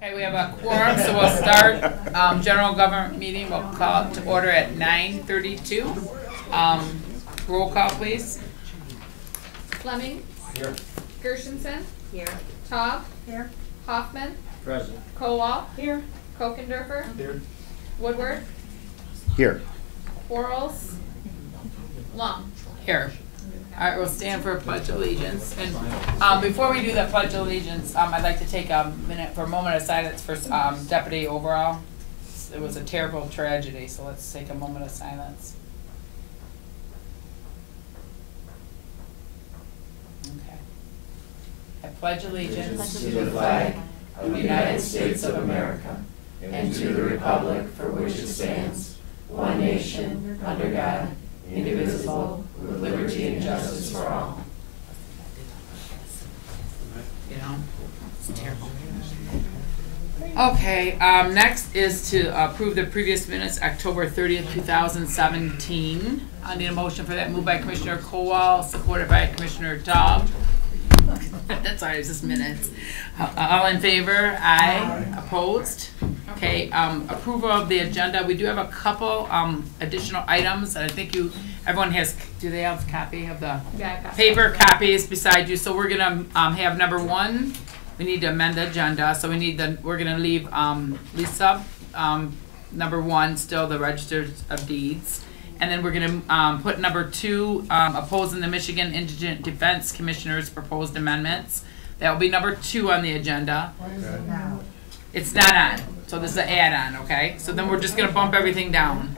Okay, we have a quorum, so we'll start, general government meeting, we'll call it to order at 9:32. Roll call, please. Fleming. Here. Gershenson. Here. Taub. Here. Hoffman. Present. Kowal. Here. Kokendorfer. Here. Woodward. Here. Quarles. Long. Here. All right, we'll stand for a pledge of allegiance. And before we do the pledge of allegiance, I'd like to take a moment of silence for Deputy Overall. It was a terrible tragedy, so let's take a moment of silence. Okay. I pledge allegiance to the flag of the United States of America and to the republic for which it stands, one nation, under God, indivisible, with liberty and justice for all. You know, it's terrible. Okay, next is to approve the previous minutes, October 30th, 2017. I need a motion for that. Moved by Commissioner Kowal, supported by Commissioner Taub. That's all right, it's just minutes. All in favor? Aye. Opposed? Okay, approval of the agenda. We do have a couple additional items, and I think everyone has, do they have a copy of the paper copies beside you? So we're gonna have number one, we need to amend the agenda, so we're gonna leave Lisa, number one, still the Register of Deeds. And then we're gonna put number two, opposing the Michigan Indigent Defense Commissioner's proposed amendments. That will be number two on the agenda. What is it now? It's not on, so this is an add-on, okay? So then we're just gonna bump everything down.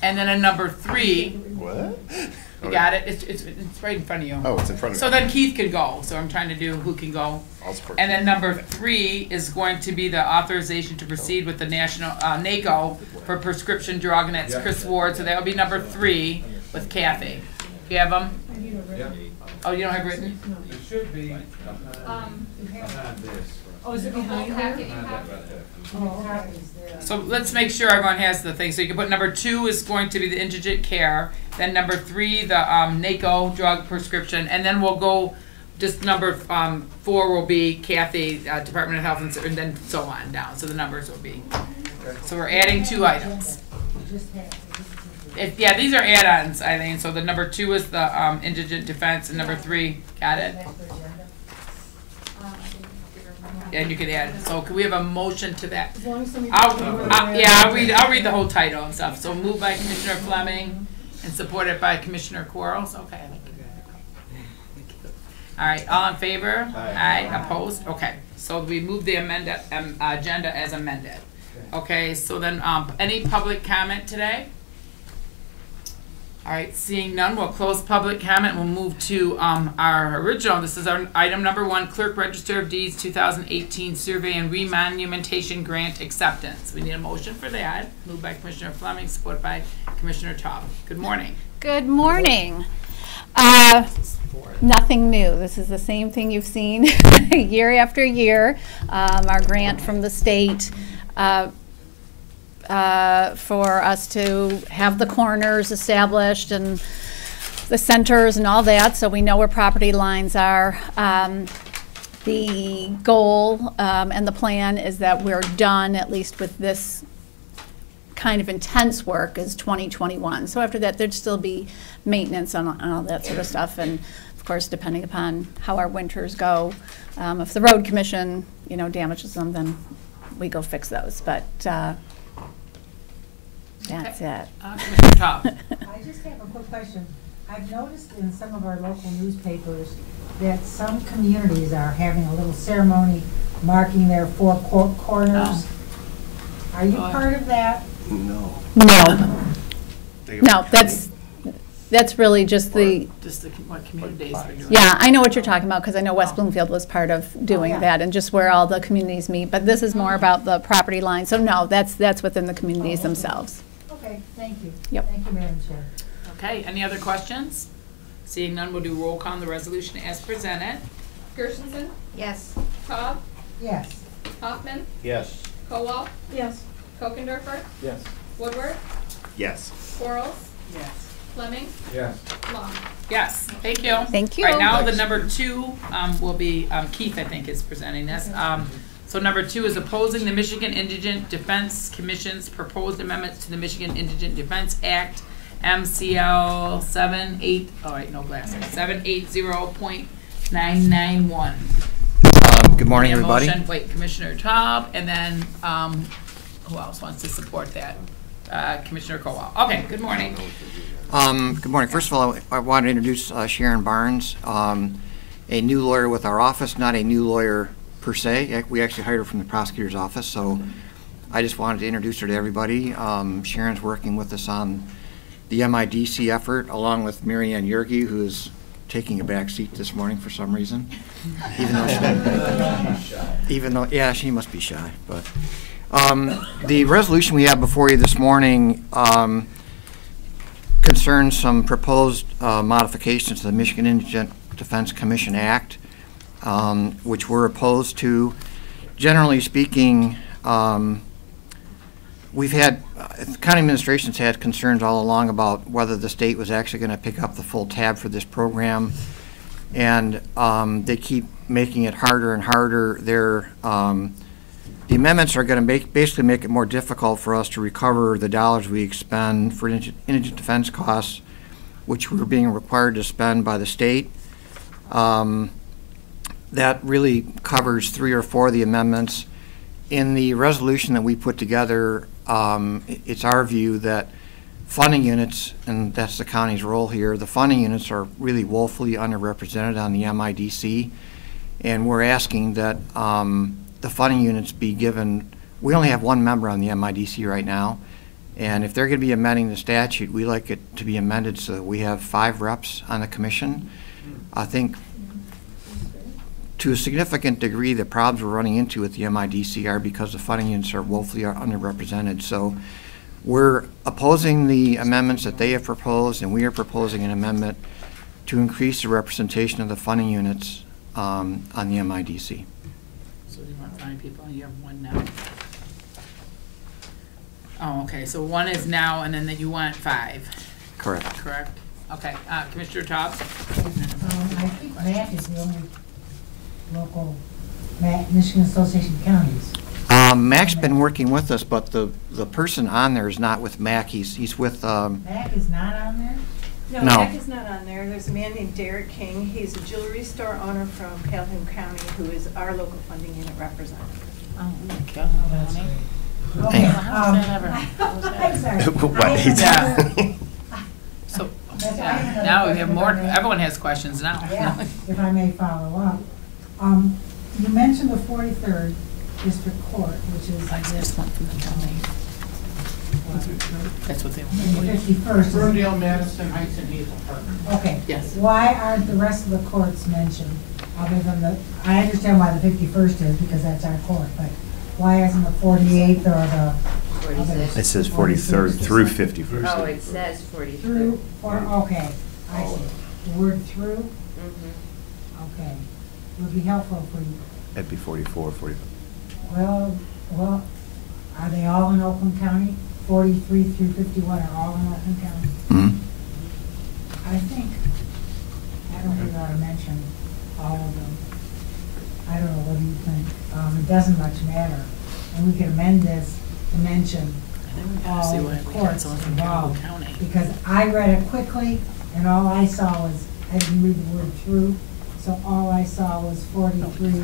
And then in number three, What? you got it? It's right in front of you. Oh, it's in front of So me. then Keith can go, so I'm trying to do who can go. I'll support And you. then number three is going to be the authorization to proceed with the national, NACO for prescription drug, and that's Chris Ward, so that would be number three with Kathy. Do you have them? Yeah. Oh, you don't have written? It should be Um, behind this. Oh, is it behind packet here? you have? Oh, copies there. So let's make sure everyone has the thing. So you can put number two is going to be the indigent care, then number three, the NACO drug prescription, and then we'll go, just number four will be Kathy, Department of Health, and then so on down. So the numbers will be. So we're adding two items. Yeah, these are add-ons, I think. So the number two is the indigent defense, and number three, got it? And you can add it. So can we have a motion to that? As long as somebody. I'll read the whole title and stuff. So moved by Commissioner Fleming and supported by Commissioner Quarles. Okay. All right, all in favor? Aye. Opposed? Okay. So we move the agenda as amended. Okay, so then any public comment today? All right, seeing none, we'll close public comment. We'll move to our original. This is our item number one, Clerk Register of Deeds 2018 Survey and Remonumentation Grant Acceptance. We need a motion for that. Moved by Commissioner Fleming, supported by Commissioner Taub. Good morning. Good morning. Nothing new. This is the same thing you've seen year after year. Our grant from the state for us to have the corners established and the centers and all that, so we know where property lines are. The goal and the plan is that we're done, at least with this kind of intense work, is 2021. So after that, there'd still be maintenance on all that sort of stuff, and of course, depending upon how our winters go, if the road commission, damages them, then we go fix those. But that's it. Commissioner Taub. I just have a quick question. I've noticed in some of our local newspapers that some communities are having a little ceremony marking their four corners. Are you part of that? No. No, that's really just What communities we're doing. yeah, I know what you're talking about, because I know West Bloomfield was part of doing that, and just where all the communities meet, but this is more about the property line, so no, that's within the communities themselves. Okay, thank you. Yep. Thank you, Madam Chair. Okay, any other questions? Seeing none, we'll do roll call on the resolution as presented. Gershenson. Yes. Taub. Yes. Hoffman. Yes. Kowal. Yes. Kokendorfer. Yes. Woodward. Yes. Quarles. Yes. Fleming. Yes. Long. Yes, thank you. Thank you. All right, now the number two will be, Keith, I think, is presenting this. So number 2 is opposing the Michigan Indigent Defense Commission's proposed amendments to the Michigan Indigent Defense Act, MCL 780.991. Good morning, Need a everybody. motion? Wait, Commissioner Taub, and then, who else wants to support that? Commissioner Kowal. Okay, good morning. Good morning. First of all, I want to introduce Sharon Barnes, a new lawyer with our office, not a new lawyer per se. We actually hired her from the prosecutor's office, so I just wanted to introduce her to everybody. Sharon's working with us on the MIDC effort, along with Mary Ann Yerge, who is taking a back seat this morning for some reason, yeah, she must be shy. But the resolution we have before you this morning concerns some proposed modifications to the Michigan Indigent Defense Commission Act, which we're opposed to. Generally speaking, we've had, the county administration's had concerns all along about whether the state was actually going to pick up the full tab for this program, and they keep making it harder and harder. The amendments are going to basically make it more difficult for us to recover the dollars we expend for indigent defense costs, which we're being required to spend by the state. That really covers 3 or 4 of the amendments. In the resolution that we put together, it's our view that funding units, and that's the county's role here, the funding units are really woefully underrepresented on the MIDC, and we're asking that the funding units be given. We only have 1 member on the MIDC right now, and if they're going to be amending the statute, we like it to be amended so that we have 5 reps on the commission. I think to a significant degree, the problems we're running into with the MIDC are because the funding units are woefully underrepresented. So we're opposing the amendments that they have proposed, and we are proposing an amendment to increase the representation of the funding units on the MIDC. So you want 5 people, and you have 1 now? Oh, okay, so 1 is now, and then you want 5, Correct. correct? Okay, Commissioner Taub? I think MAC is the only local, Michigan Association of Counties. MAC's been working with us, but the person on there is not with MAC. He's with. MAC is not on there? No, No. Mac is not on there. There's a man named Derek King. He's a jewelry store owner from Calhoun County who is our local funding unit representative. Oh, okay. Oh, that's great. Okay, How's that ever? I'm sorry. What, I have he's- another- So, That's- I yeah, have another now we have question, more, if I may. everyone has questions now. Yeah, if I may follow up. You mentioned the 43rd District Court, which is Like this one from the county. That's what they the want. 51st. Rudell, Madison, Heights, and Hazel Park. Okay. Yes. Why aren't the rest of the courts mentioned, other than I understand why the 51st is, because that's our court, but why isn't the 48th or the? 46. It says 43rd through 51st. Oh, it says 43. Through, okay, I see. The word through, Mhm. okay. Would be helpful if we, It'd be 44, 45. well, are they all in Oakland County? 43 through 51 are all in Oakland County? Mhm. I don't think we ought to mention all of them. I don't know, what do you think? It doesn't much matter. And we can amend this to mention all See the why we got courts someone from Calhoun involved. County. Because I read it quickly, and all I saw was, I didn't read the word through, so all I saw was 43,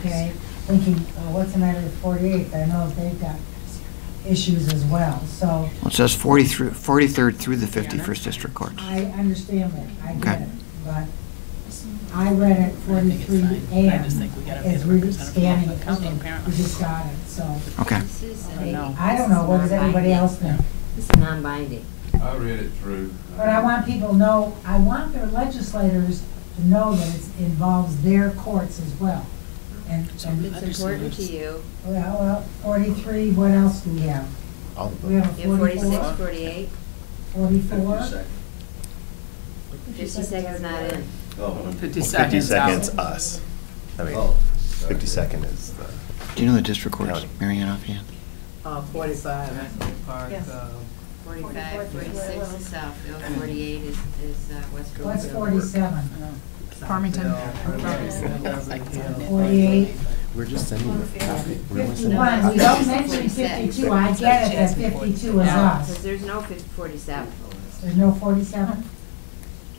okay? Thinking, what's the matter with 48th? I know they've got issues as well, so Well, it says 43rd through the 51st District Court. I understand that, I get Okay. it, but I read it 43 I and just think we gotta be as the we're representative scanning of it, the county, apparently. we just got it, so. Okay. This is I don't know. I don't know, what does everybody else think? This is non-binding. I read it through. But I want people to know, I want their legislators to know that it involves their courts as well. And, So and, It's important to you. well, 43, what else do we have? All of We them. have a You have 46, 44, 48, 44? 50 seconds not in. 50 50 seconds seconds, out. us. I mean, 52nd is the. Do you know the District Courts, County. Mary Ann, offhand? 45, Park, Yes. 45, 46 is Southfield, 48 is West Grove. What's 47? Farmington. 48, We're just sending you a copy. We're only sending 51, we don't mention 52, I get it that 52 is Because us. there's no 47. There's no 47?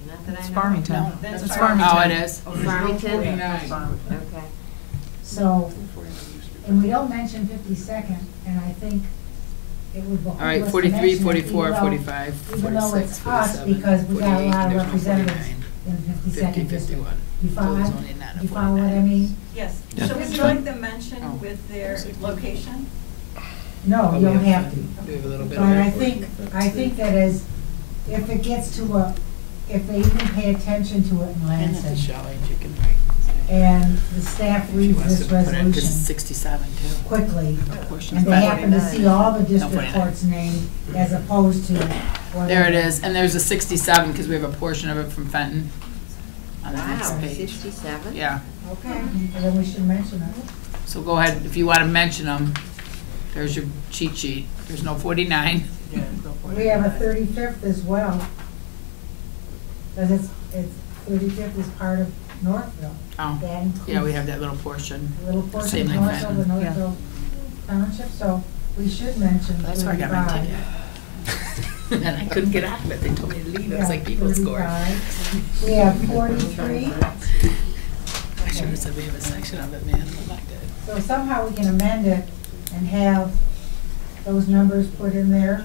Not that I It's know. Farmington. No. It's Farmington. Oh, it is? Oh, Farmington? 49. Okay. So, and we don't mention 52nd, and I think it would behoove All right, us to 43, mention it, 44, even though- 45, even though 46, it's us, 47, because we got a 48, lot of there's no representatives 49. in 50, 52nd district. 51. You So follow, there's only none of you follow what I 49. mean? Yes. Yeah. So would you like them mentioned with their location? No, you don't have to. We have a little bit But of. I think that as, if it gets to a, if they even pay attention to it in And at the Lansing, Shelley, you can write. and the staff She reads wants this to put it, 'cause it's resolution 67 too. quickly, Portion and of they that. happen to see all the district 49. courts named as opposed to whatever. There it is, and there's a 67, because we have a portion of it from Fenton on the next Wow, page. 67? Yeah, Okay, well, then we should mention it. so go ahead, if you want to mention them, there's your cheat sheet. There's no 49. Yeah, go for it. We have a 35th as well. Because it's 35th is part of Northville. Oh, That includes yeah, we have that little portion. a little portion Same of like Northville, Fenton. the Northville Township, so we should mention That's where I got my 35. ticket. And I couldn't get out of it, they told me to leave, it was like people score. 35. We have 43, I should have said we have a section of it, man, I'm not good. so somehow we can amend it and have those numbers put in there.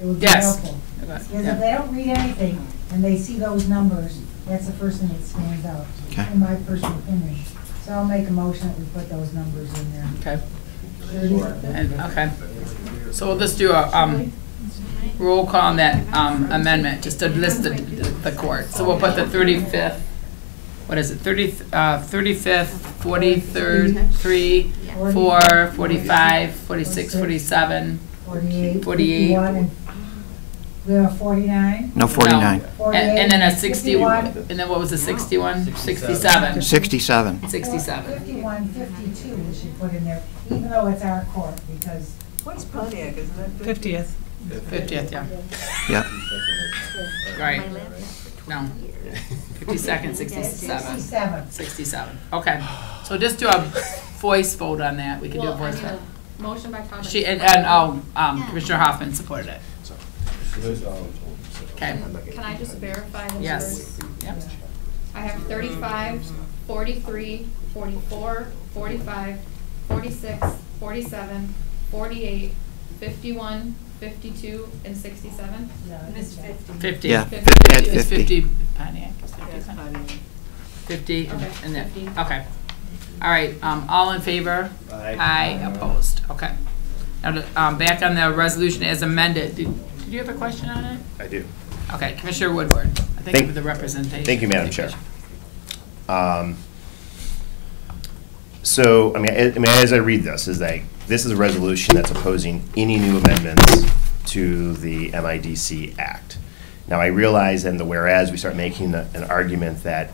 It would be Yes. helpful. Because if they don't read anything and they see those numbers, that's the first thing that stands out, Okay. in my personal opinion. So I'll make a motion that we put those numbers in there. Okay, and, okay. So we'll just do a, roll call on that, amendment, just to list the court. So we'll put the 35th, what is it, 35th, 43rd, 3, 4, 45, 46, 47, 48, 48. 51, and we have a 49, No, 49. 48, and then a 60, 51. and then what was the 61? 67. 67. 67. 51, 52 we should put in there, even though it's our court, because What's Pontiac, isn't it? 50th. 50th, yeah. Yeah. Right. No. 52nd, 67. 67. 67, okay. So just do a voice vote on that, we can do a Well, I voice need vote. a motion by Thomas. Commissioner Hoffman supported it. Okay, Can I just verify the numbers? yes. Yep. I have 35, 43, 44, 45, 46, 47, 48, 51, 52, and 67. Miss 50. 50. Yeah, 50. at It's 50. 50, Pontiac is 50, Yes, isn't it? Pontiac. 50, Okay, and then, 50. okay. All right, all in favor? Aye, opposed, okay. Now, back on the resolution as amended, did you have a question on it? I do. Okay, Commissioner Woodward, I think Thank- of the representation. Thank you, Madam Chair. So, I mean, as I read this, this is a resolution that's opposing any new amendments to the MIDC Act. Now, I realize in the whereas, we start making an argument that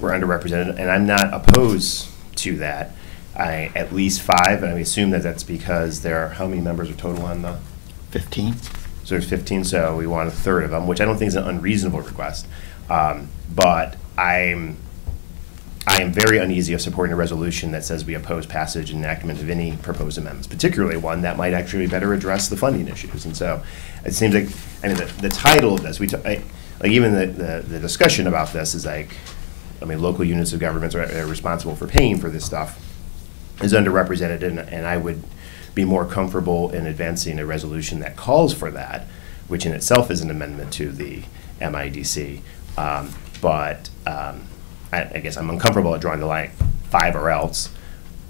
we're underrepresented, and I'm not opposed to that. At least 5, and I assume that that's because there are, how many members are total on the? 15. So there's 15, so we want a third of them, which I don't think is an unreasonable request. But I am very uneasy of supporting a resolution that says we oppose passage and enactment of any proposed amendments, particularly one that might actually better address the funding issues. And so it seems like, I mean, the title of this, like even the discussion about this is like, I mean, local units of governments are responsible for paying for this stuff, is underrepresented, and I would be more comfortable in advancing a resolution that calls for that, which in itself is an amendment to the MIDC. I guess I'm uncomfortable at drawing the line 5 or else.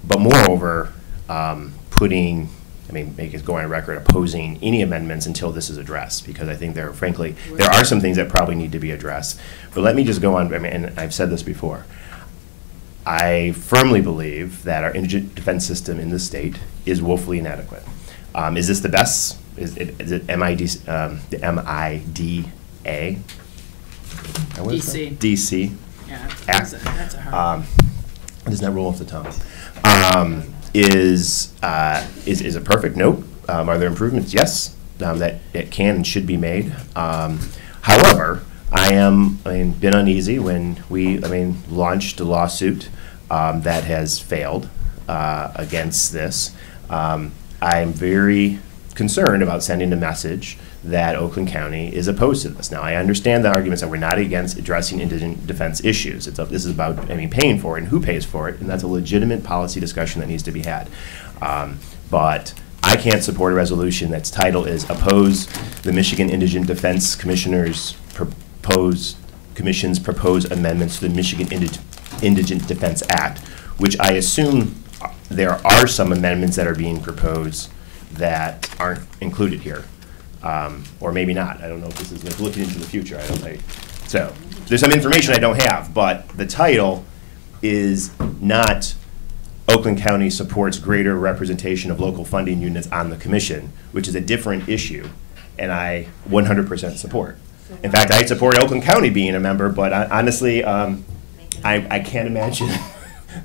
But moreover, make it go on record opposing any amendments until this is addressed, because I think there are some things that probably need to be addressed. But let me just go on, and I've said this before. I firmly believe that our indigent defense system in the state is woefully inadequate. Is this the best? Is it the MIDA? What is that? DC. DC. Yeah, Act. that's a hard one. Does not roll off the tongue. Is it perfect? Nope. Are there improvements? Yes, that can and should be made. However, been uneasy when we, launched a lawsuit that has failed against this. I'm very concerned about sending a message that Oakland County is opposed to this. Now, I understand the arguments that we're not against addressing indigent defense issues. This is about, paying for it and who pays for it, and that's a legitimate policy discussion that needs to be had. But I can't support a resolution that's title is oppose the Michigan Indigent Defense Commission's proposed amendments to the Michigan Indigent Defense Act, which I assume there are some amendments that are being proposed that aren't included here. Or maybe not. I don't know if this is like looking into the future. So there's some information I don't have, but the title is not Oakland County supports greater representation of local funding units on the commission, which is a different issue, and I 100% support. In fact, I support Oakland County being a member, but honestly, I can't imagine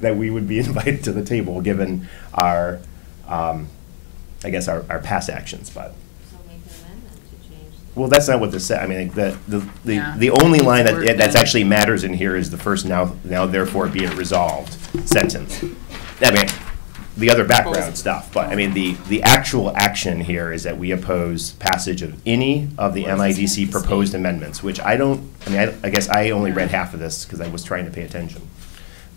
that we would be invited to the table given our, I guess, our past actions, but. Well, that's not what this said. The only line that's actually matters in here is the first now therefore be it resolved sentence. The other background stuff, but the actual action here is that we oppose passage of any of the MIDC proposed amendments, which I don't. I guess I only read half of this because I was trying to pay attention.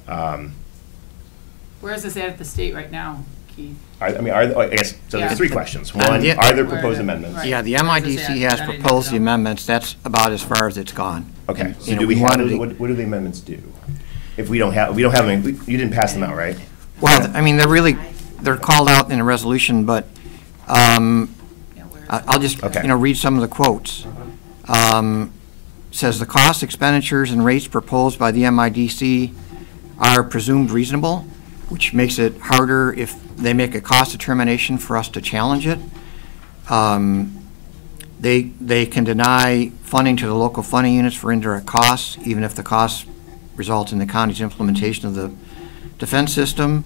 Where is this at the state right now, Keith? There's three questions. One, are there proposed amendments? Yeah, the MIDC has proposed the amendments. That's about as far as it's gone. Okay. So do we have, what do the amendments do? If we don't have any, you didn't pass them out, right? Well, they're called out in a resolution, but I'll just, read some of the quotes. Says the costs, expenditures, and rates proposed by the MIDC are presumed reasonable, which makes it harder if they make a cost determination for us to challenge it. They can deny funding to the local funding units for indirect costs, even if the costs result in the county's implementation of the defense system.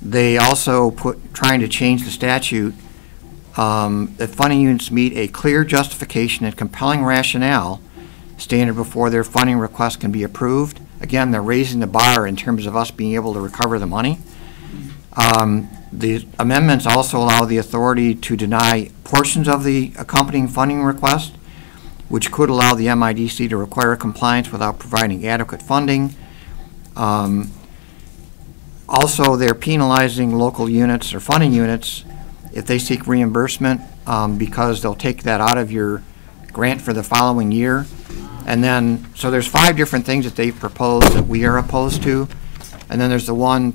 They also trying to change the statute that funding units meet a clear justification and compelling rationale standard before their funding request can be approved. Again, they're raising the bar in terms of us being able to recover the money. The amendments also allow the authority to deny portions of the accompanying funding request, which could allow the MIDC to require compliance without providing adequate funding. Also, they're penalizing local units or funding units if they seek reimbursement because they'll take that out of your grant for the following year. And then, so there's 5 different things that they've proposed that we are opposed to. And then there's the one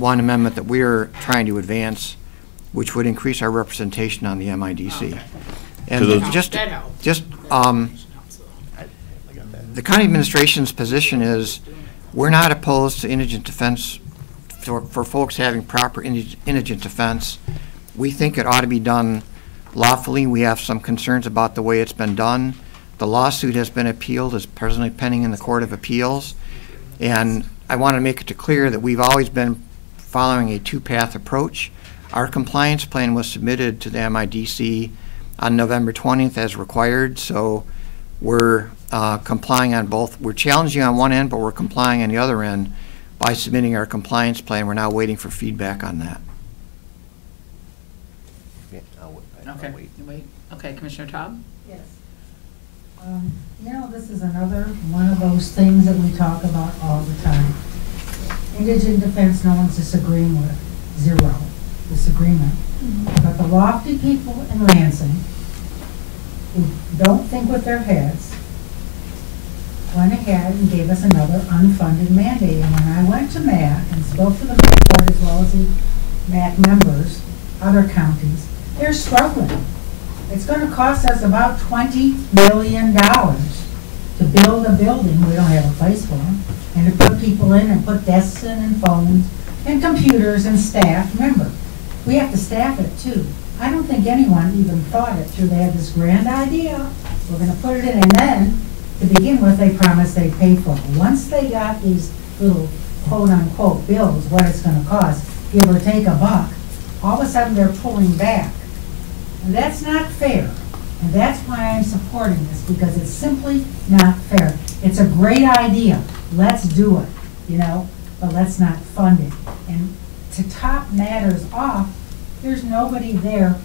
amendment that we're trying to advance, which would increase our representation on the MIDC. Okay. And so the county administration's position is we're not opposed to indigent defense for folks having proper indigent defense. We think it ought to be done lawfully. We have some concerns about the way it's been done. The lawsuit has been appealed, is presently pending in the Court of Appeals. And I want to make it clear that we've always been following a 2-path approach. Our compliance plan was submitted to the MIDC on November 20th as required, so we're complying on both. We're challenging on one end, but we're complying on the other end by submitting our compliance plan. We're now waiting for feedback on that. Okay. Wait. Okay, Commissioner Taub? Yes. This is another one of those things that we talk about all the time. Indigent defense, no one's disagreeing with. 0 disagreement. But the lofty people in Lansing who don't think with their heads went ahead and gave us another unfunded mandate. And when I went to MAC and spoke to the MAC board as well as the MAC members, other counties, they're struggling. It's going to cost us about $20 million to build a building we don't have a place for them, and to put people in and put desks in and phones and computers and staff. Remember, we have to staff it too. I don't think anyone even thought it through. They had this grand idea, we're going to put it in, and then to begin with they promised they'd pay for it. Once they got these little quote-unquote bills, what it's going to cost, give or take $1, all of a sudden they're pulling back. And that's not fair. And that's why I'm supporting this, because it's simply not fair. It's a great idea, let's do it, you know, but let's not fund it. And to top matters off, there's nobody there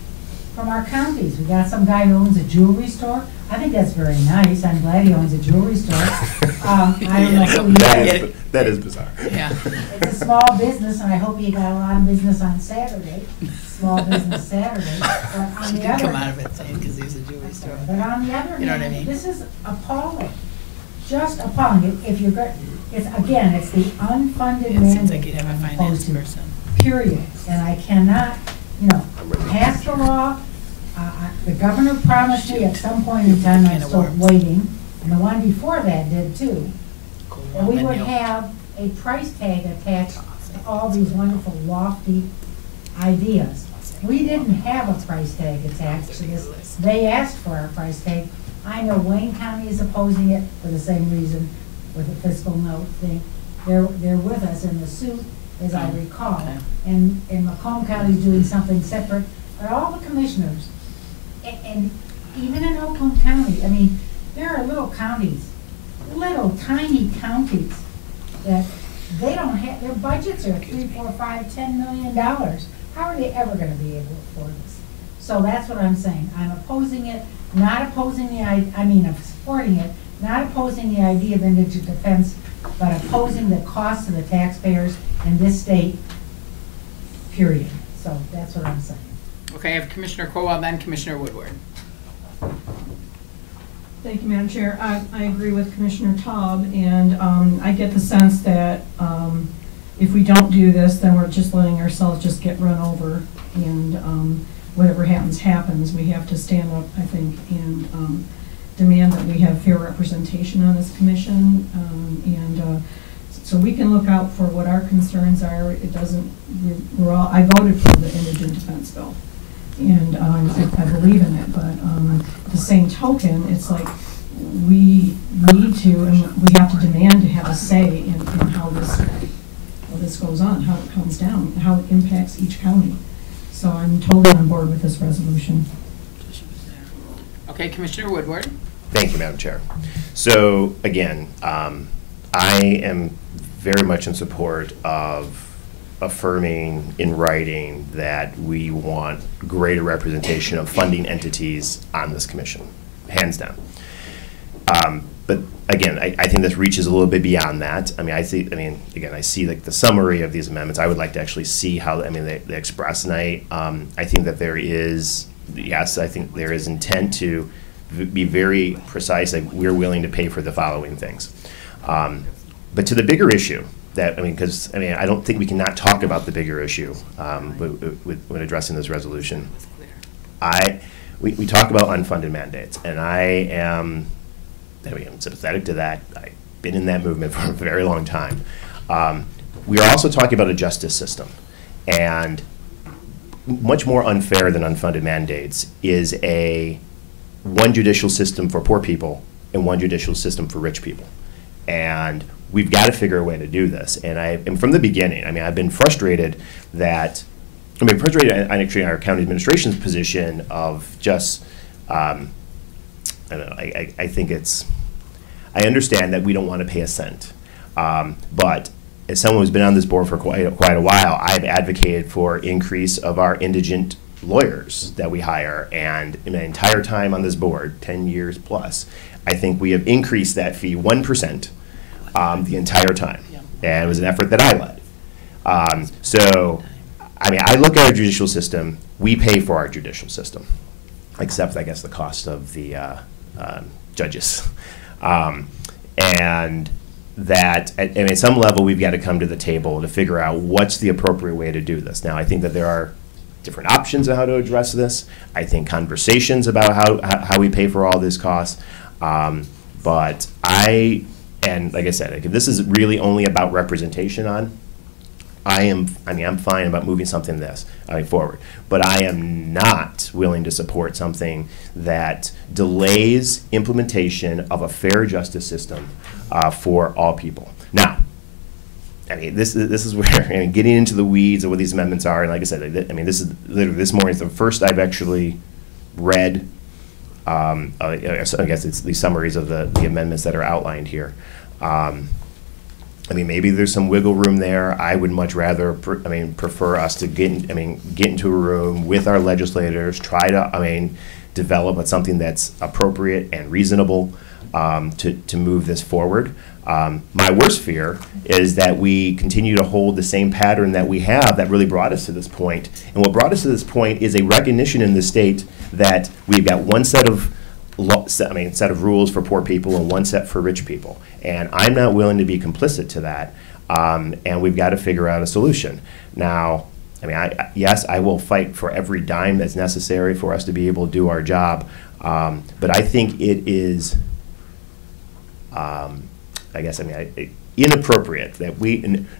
from our counties. We got some guy who owns a jewelry store. I think that's very nice. I'm glad he owns a jewelry store. I don't know who he is. That is bizarre. Yeah. It's a small business, and I hope he got a lot of business on Saturday, Small Business Saturday. But on the Didn't come other, out of it saying because he's a Jewish store. but on the other You know what I hand, mean? this is appalling, just appalling. If you're, it's, again, it's the unfunded It seems like mandate you'd have a I'm finance opposed to, person. period. And I cannot, you know, pass the law. The governor promised me at some point in time, I'm Can of still worms. waiting, and the one before that did too, that we would Menu. have a price tag attached to all these wonderful lofty ideas. We didn't have a price tag attached to this. They asked for a price tag. I know Wayne County is opposing it for the same reason with the fiscal note thing. They're with us in the suit, as I recall. Okay. And Macomb County is doing something separate. But all the commissioners, and even in Oakland County, I mean, there are little counties, little tiny counties that they don't have, their budgets are $3, $4, $5, $10 million. How are they ever gonna be able to afford this? So that's what I'm saying. I'm opposing it, not opposing the, I'm supporting it, not opposing the idea of indigent defense, but opposing the cost to the taxpayers in this state, period. So that's what I'm saying. Okay, I have Commissioner Crowell, then Commissioner Woodward. Thank you, Madam Chair. I agree with Commissioner Taub, and I get the sense that if we don't do this, then we're just letting ourselves just get run over, and whatever happens, happens. We have to stand up, I think, and demand that we have fair representation on this commission, and so we can look out for what our concerns are. It doesn't, I voted for the indigent defense bill. And I believe in it, but the same token, it's like we need to, and we have to demand to have a say in how this goes on, how it comes down, how it impacts each county. So I'm totally on board with this resolution. Okay, Commissioner Woodward. Thank you, Madam Chair. So again, I am very much in support of affirming in writing that we want greater representation of funding entities on this commission, hands down. But again, I think this reaches a little bit beyond that. I see like the summary of these amendments. I would like to actually see how, they express, and I think that there is, yes, I think there is intent to be very precise, like we're willing to pay for the following things. But to the bigger issue, because I don't think we cannot talk about the bigger issue when addressing this resolution. We talk about unfunded mandates, and I am sympathetic to that. I've been in that movement for a very long time. We are also talking about a justice system, and much more unfair than unfunded mandates is one judicial system for poor people and one judicial system for rich people. And we've got to figure a way to do this. And from the beginning, I've been frustrated that, frustrated on actually our county administration's position of just, I don't know, I think I understand that we don't want to pay a cent. But as someone who's been on this board for quite a while, I've advocated for increase of our indigent lawyers that we hire. And in my entire time on this board, 10 years plus, I think we have increased that fee 1%. The entire time, and it was an effort that I led. I look at our judicial system. We pay for our judicial system, except I guess the cost of the judges, and that at some level we've got to come to the table to figure out what's the appropriate way to do this. Now, I think that there are different options on how to address this. I think conversations about how we pay for all these costs, but and like I said, if this is really only about representation I'm fine about moving something forward. But I am not willing to support something that delays implementation of a fair justice system for all people. Now, this is where getting into the weeds of what these amendments are, and like I said, this is literally this morning is the first I've actually read I guess it's the summaries of the amendments that are outlined here. I mean, maybe there's some wiggle room there. I would much rather, prefer us to get into a room with our legislators, try to, develop something that's appropriate and reasonable to move this forward. My worst fear is that we continue to hold the same pattern that we have that really brought us to this point. And what brought us to this point is a recognition in the state that we've got one set of set of rules for poor people and one set for rich people. And I'm not willing to be complicit to that. And we've got to figure out a solution. Now, yes, I will fight for every dime that's necessary for us to be able to do our job. But I think it is, inappropriate that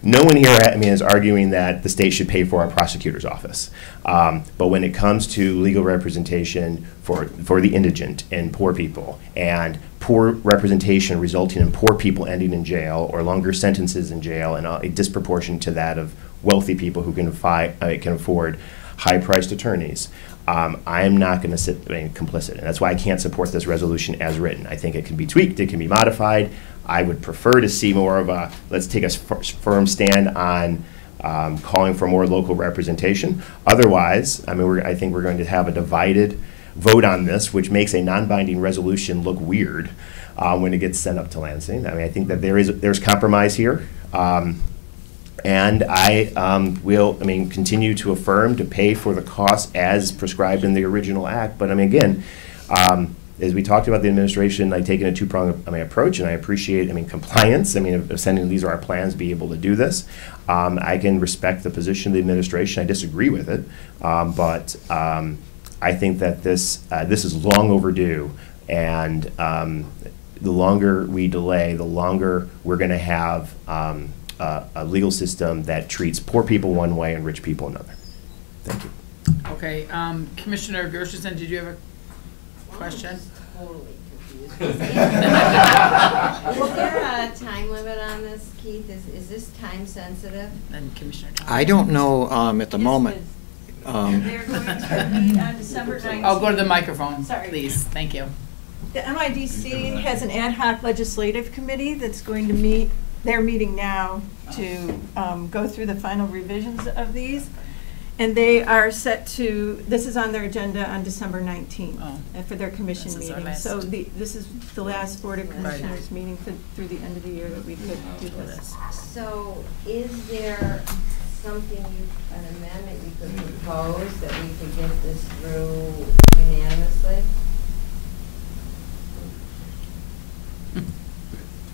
no one here is arguing that the state should pay for our prosecutor's office. But when it comes to legal representation for the indigent and poor people, and poor representation resulting in poor people ending in jail or longer sentences in jail, and a disproportion to that of wealthy people who can afford high-priced attorneys, I'm not going to sit complicit. And that's why I can't support this resolution as written. I think it can be tweaked, it can be modified. I would prefer to see more of a, let's take a firm stand on calling for more local representation. Otherwise, I think we're going to have a divided vote on this, which makes a non-binding resolution look weird when it gets sent up to Lansing. I think that there's compromise here. And I will, continue to affirm to pay for the costs as prescribed in the original act. But again, as we talked about the administration, taking a two-pronged approach, and I appreciate, compliance. Of sending these are our plans, be able to do this. I can respect the position of the administration. I disagree with it, but I think that this is long overdue, and the longer we delay, the longer we're going to have a legal system that treats poor people one way and rich people another. Thank you. Okay, Commissioner Gershenson, did you have a question? Totally confused. Is there a time limit on this, Keith? Is this time sensitive? And Commissioner Tom. I don't know at the moment. They're going to meet on December 19th. Oh, go to the microphone, Sorry. please. Thank you. The MIDC has an ad hoc legislative committee that's going to meet. They're meeting now to go through the final revisions of these. And they are set to, this is on their agenda on December 19th for their commission This is our meeting. last. So this is the last Board of Commissioners meeting through the end of the year that we could do this. So is there something, an amendment you could propose that we could get this through unanimously?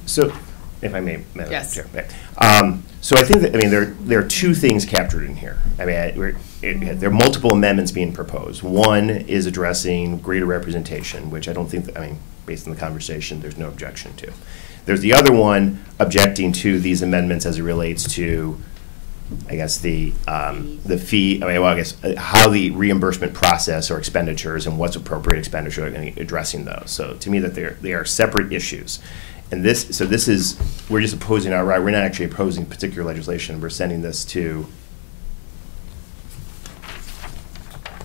So, if I may, Madam Yes. Chair. So I think that, there are two things captured in here. There are multiple amendments being proposed. One is addressing greater representation, which I don't think, based on the conversation, there's no objection to. There's the other one objecting to these amendments as it relates to, the fee, how the reimbursement process or expenditures and what's appropriate expenditure, addressing those. So to me, that they are separate issues. And we're just opposing outright. We're not actually opposing particular legislation. We're sending this to.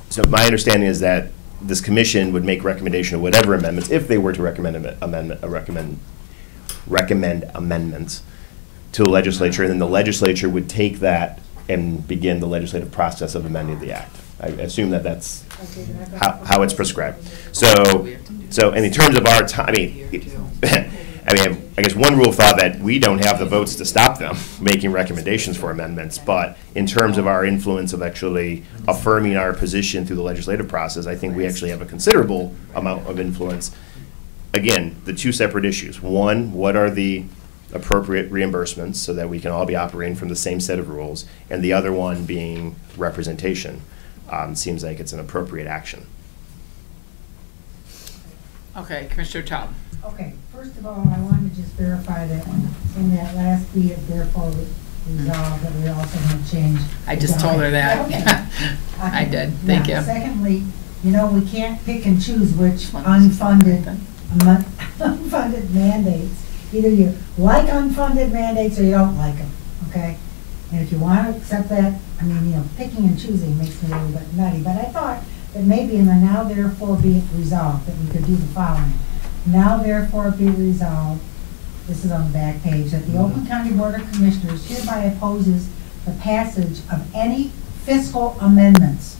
So my understanding is that this commission would make recommendation of whatever amendments, if they were to recommend amendments to the legislature, and then the legislature would take that and begin the legislative process of amending the act. I assume that that's how it's prescribed. So in terms of our time, I guess one rule of thought that we don't have the votes to stop them making recommendations for amendments, but in terms of our influence of actually affirming our position through the legislative process, I think we actually have a considerable amount of influence. Again, the two separate issues. One, what are the appropriate reimbursements so that we can all be operating from the same set of rules, and the other one being representation. Seems like it's an appropriate action. Okay, Commissioner Tom. Okay, first of all, I wanted to just verify that in that last be it therefore resolved that we also have changed. I just told her that. Okay. I did. Thank you. Secondly, we can't pick and choose which unfunded mandates. Either you like unfunded mandates or you don't like them, okay? And if you want to accept that, picking and choosing makes me a little bit nutty. But I thought that maybe in the now therefore be it resolved, that we could do the following. Now therefore be resolved, this is on the back page, that the Oakland County Board of Commissioners hereby opposes the passage of any fiscal amendments.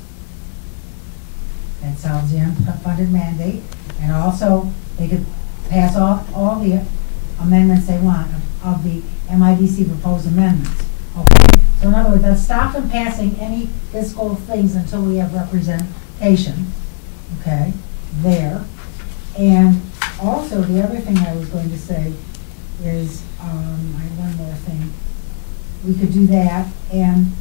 That solves the unfunded mandate, and also they could pass off all the amendments they want of the MIDC proposed amendments, okay? So in other words, let's stop them passing any fiscal things until we have representation, okay, there. And also, the other thing I was going to say is, I have one more thing. We could do that, and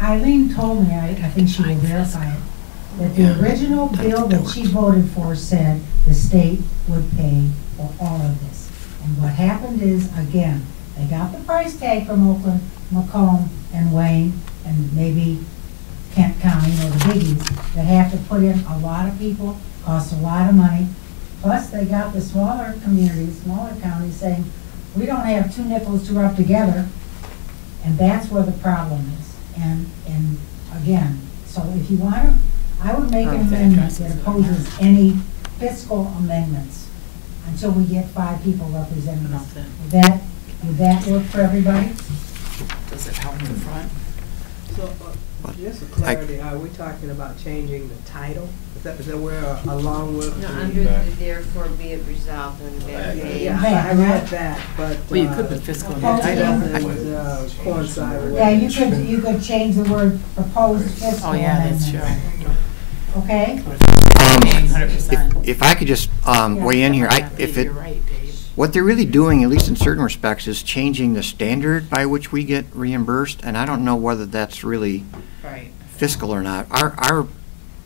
Eileen told me, I think she will verify it, that the original bill that she voted for said the state would pay for all of this. And what happened is, again, they got the price tag from Oakland, Macomb, and Wayne, and maybe Kent County, or the biggies, that have to put in a lot of people, cost a lot of money. Plus, they got the smaller communities, smaller counties saying, we don't have 2 nickels to rub together, and that's where the problem is. And again, so if you want to, I would make an amendment that opposes any fiscal amendments until we get 5 people representing us. Would that work for everybody? Does it help in the front? So, just for clarity, are we talking about changing the title? Is that where, along with? No, under the therefore be it resolved on the back page. Yeah, I read that, but. Well, you could put fiscal in Proposed there. Would coincide with. Yeah, you could change the word proposed fiscal Oh, yeah, that's amendments. true. Okay? Paying 100%. If I could just weigh in here, You're right, Dave. what they're really doing, at least in certain respects, is changing the standard by which we get reimbursed, and I don't know whether that's really Right. fiscal or not. Our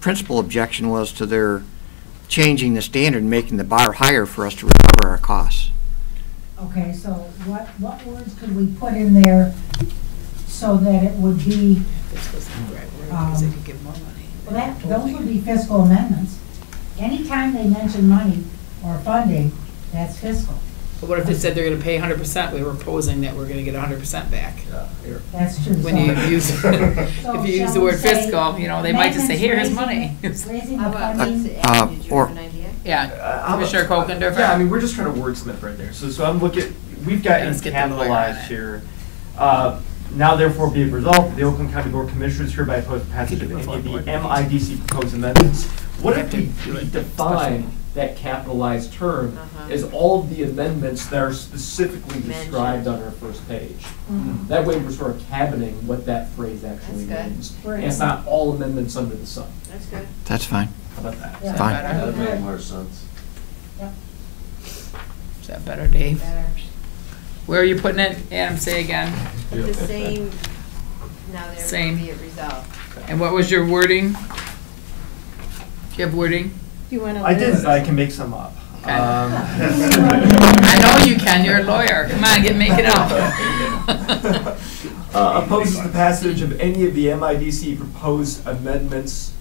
principal objection was to their changing the standard, and making the bar higher for us to recover our costs. Okay, so what words could we put in there so that it would be, This was the right word, because they could give more money. well, those would be fiscal amendments. Anytime they mention money or funding, that's fiscal. But what if they said they're gonna pay 100%, we were proposing that we're gonna get 100% back? That's true. When you use, So if you use shall the we word say fiscal, you know, they might just say, here, here's money. Raising How the about, funding. did you have an idea? Yeah, Commissioner Kokendorfer? Yeah, I mean, we're just trying to wordsmith right there. So I'm looking, we've got Let's it get the lawyer on capitalized it. here. Now therefore be it resolved, the Oakland County Board of Commissioners hereby oppose passage Keep it of any before of the board MIDC proposed amendments. What if we Do it define that capitalized term Uh-huh. as all of the amendments that are specifically described on our first page? That way we're sort of cabining what that phrase actually That's good. means. Right. And it's not all amendments under the sun. That's good. That's fine. How about that? Yeah. Fine. That'd make more sense. Yep. Is that better, Dave? Better. Where are you putting it? Adam, say again. The same, now Same. therefore be it resolved. And what was your wording? Do you have wording? Do you want to? I did, I can make some up. Okay. I know you can, you're a lawyer. Come on, make it up. Opposes the passage of any of the MIDC proposed amendments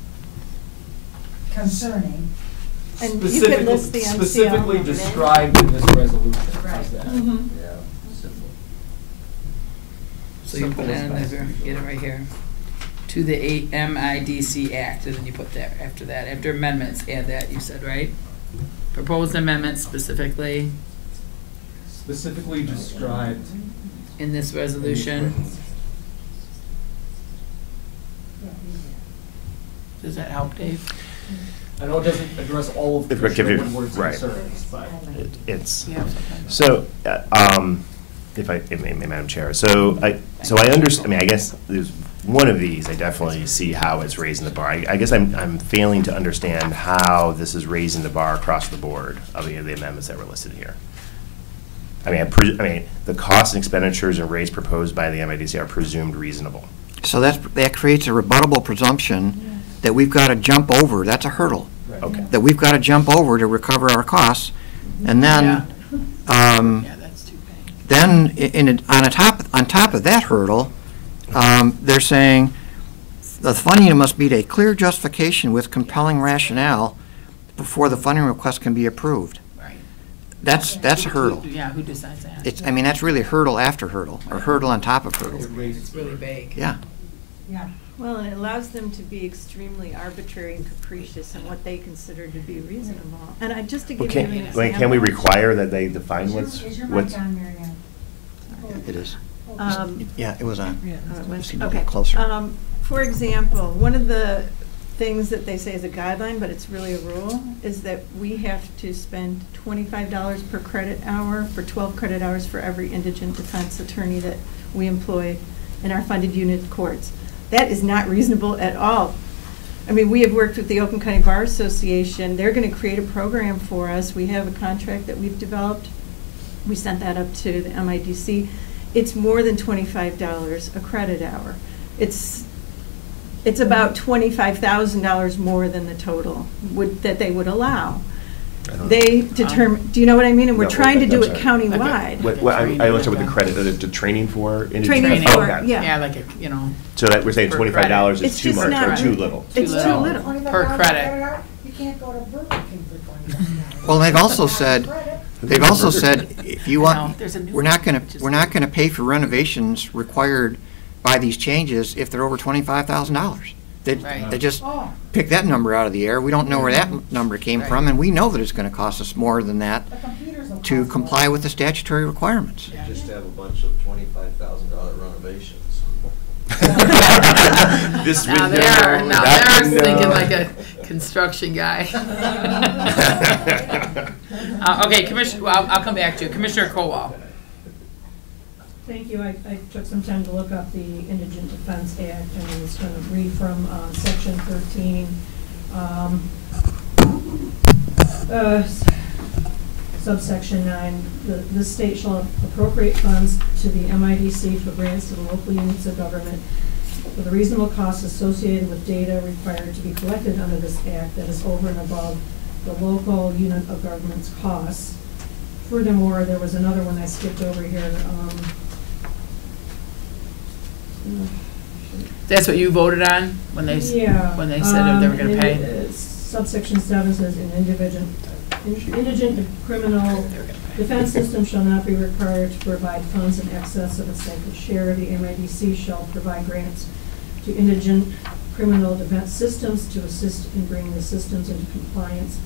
Concerning. And you could list the MCL. specifically described in this resolution. How's Right. that? Mhm. Yeah, simple. So you put it in there, get it right here. To the MIDC Act, and then you put that after that. After amendments, add that, you said, right? Proposed amendments specifically Specifically described. in this resolution. Does that help, Dave? I know it doesn't address all of It- Commissioner Woodward's right. concerns, but. It's, Yeah. so, Madam Chair, so I understand, I mean, I guess there's one of these, I definitely see how it's raising the bar. I guess I'm failing to understand how this is raising the bar across the board of the amendments that were listed here. I mean, the costs and expenditures and rates proposed by the MIDC are presumed reasonable. So that creates a rebuttable presumption that we've got to jump over. That's a hurdle. Okay. That we've got to jump over to recover our costs. And then, Yeah, that's too big. on top of that hurdle, they're saying the funding must meet a clear justification with compelling rationale before the funding request can be approved. Right. That's a hurdle. Yeah, who decides that? That's really hurdle after hurdle, or hurdle on top of hurdle. It's really vague. Yeah. Yeah. Well, and it allows them to be extremely arbitrary and capricious in what they consider to be reasonable. And I, just to Well, give you an example. can we require that they define Is your mic what's? on, Mary Ann? It is. Um, Yeah, it was on. it was- Just need to okay. get closer. For example, one of the things that they say is a guideline, but it's really a rule, is that we have to spend $25 per credit hour for 12 credit hours for every indigent defense attorney that we employ in our funded unit courts. That is not reasonable at all. I mean, we have worked with the Oakland County Bar Association. They're going to create a program for us. We have a contract that we've developed. We sent that up to the MIDC. It's more than $25 a credit hour. It's about $25,000 more than the total that they would allow. They determine, do you know what I mean? And we're No, trying to do I'm it sorry. countywide. I understand what the credit, the training for. Training Oh, for, okay. yeah. Yeah, like, you know, So that we're saying Per $25 credit. is too much or too little? It's too little. Per credit. You can't go to Burger King for $25. Well, they've also said, if you I know, want, there's a new we're not one. gonna pay for renovations required by these changes if they're over $25,000. Right. They just Oh, pick that number out of the air. We don't know where that number came from, and we know that it's gonna cost us more than that the computers will to cost comply more. with the statutory requirements. Just have a bunch of $25,000 renovations. This Now window, they're that window. thinking like a construction guy. Okay, Commissioner, well, I'll come back to you. Commissioner Kowal. Thank you. I took some time to look up the Indigent Defense Act, and I was going to read from Section 13. Subsection 9, the state shall appropriate funds to the MIDC for grants to the local units of government for the reasonable costs associated with data required to be collected under this act that is over and above the local unit of government's costs. Furthermore, there was another one I skipped over here. That's what you voted on when they, Yeah. when they said they were gonna and, pay? Subsection 7 says an indigent criminal They were gonna pay. defense system shall not be required to provide funds in excess of its cycle share. The MIDC shall provide grants to indigent criminal defense systems to assist in bringing the systems into compliance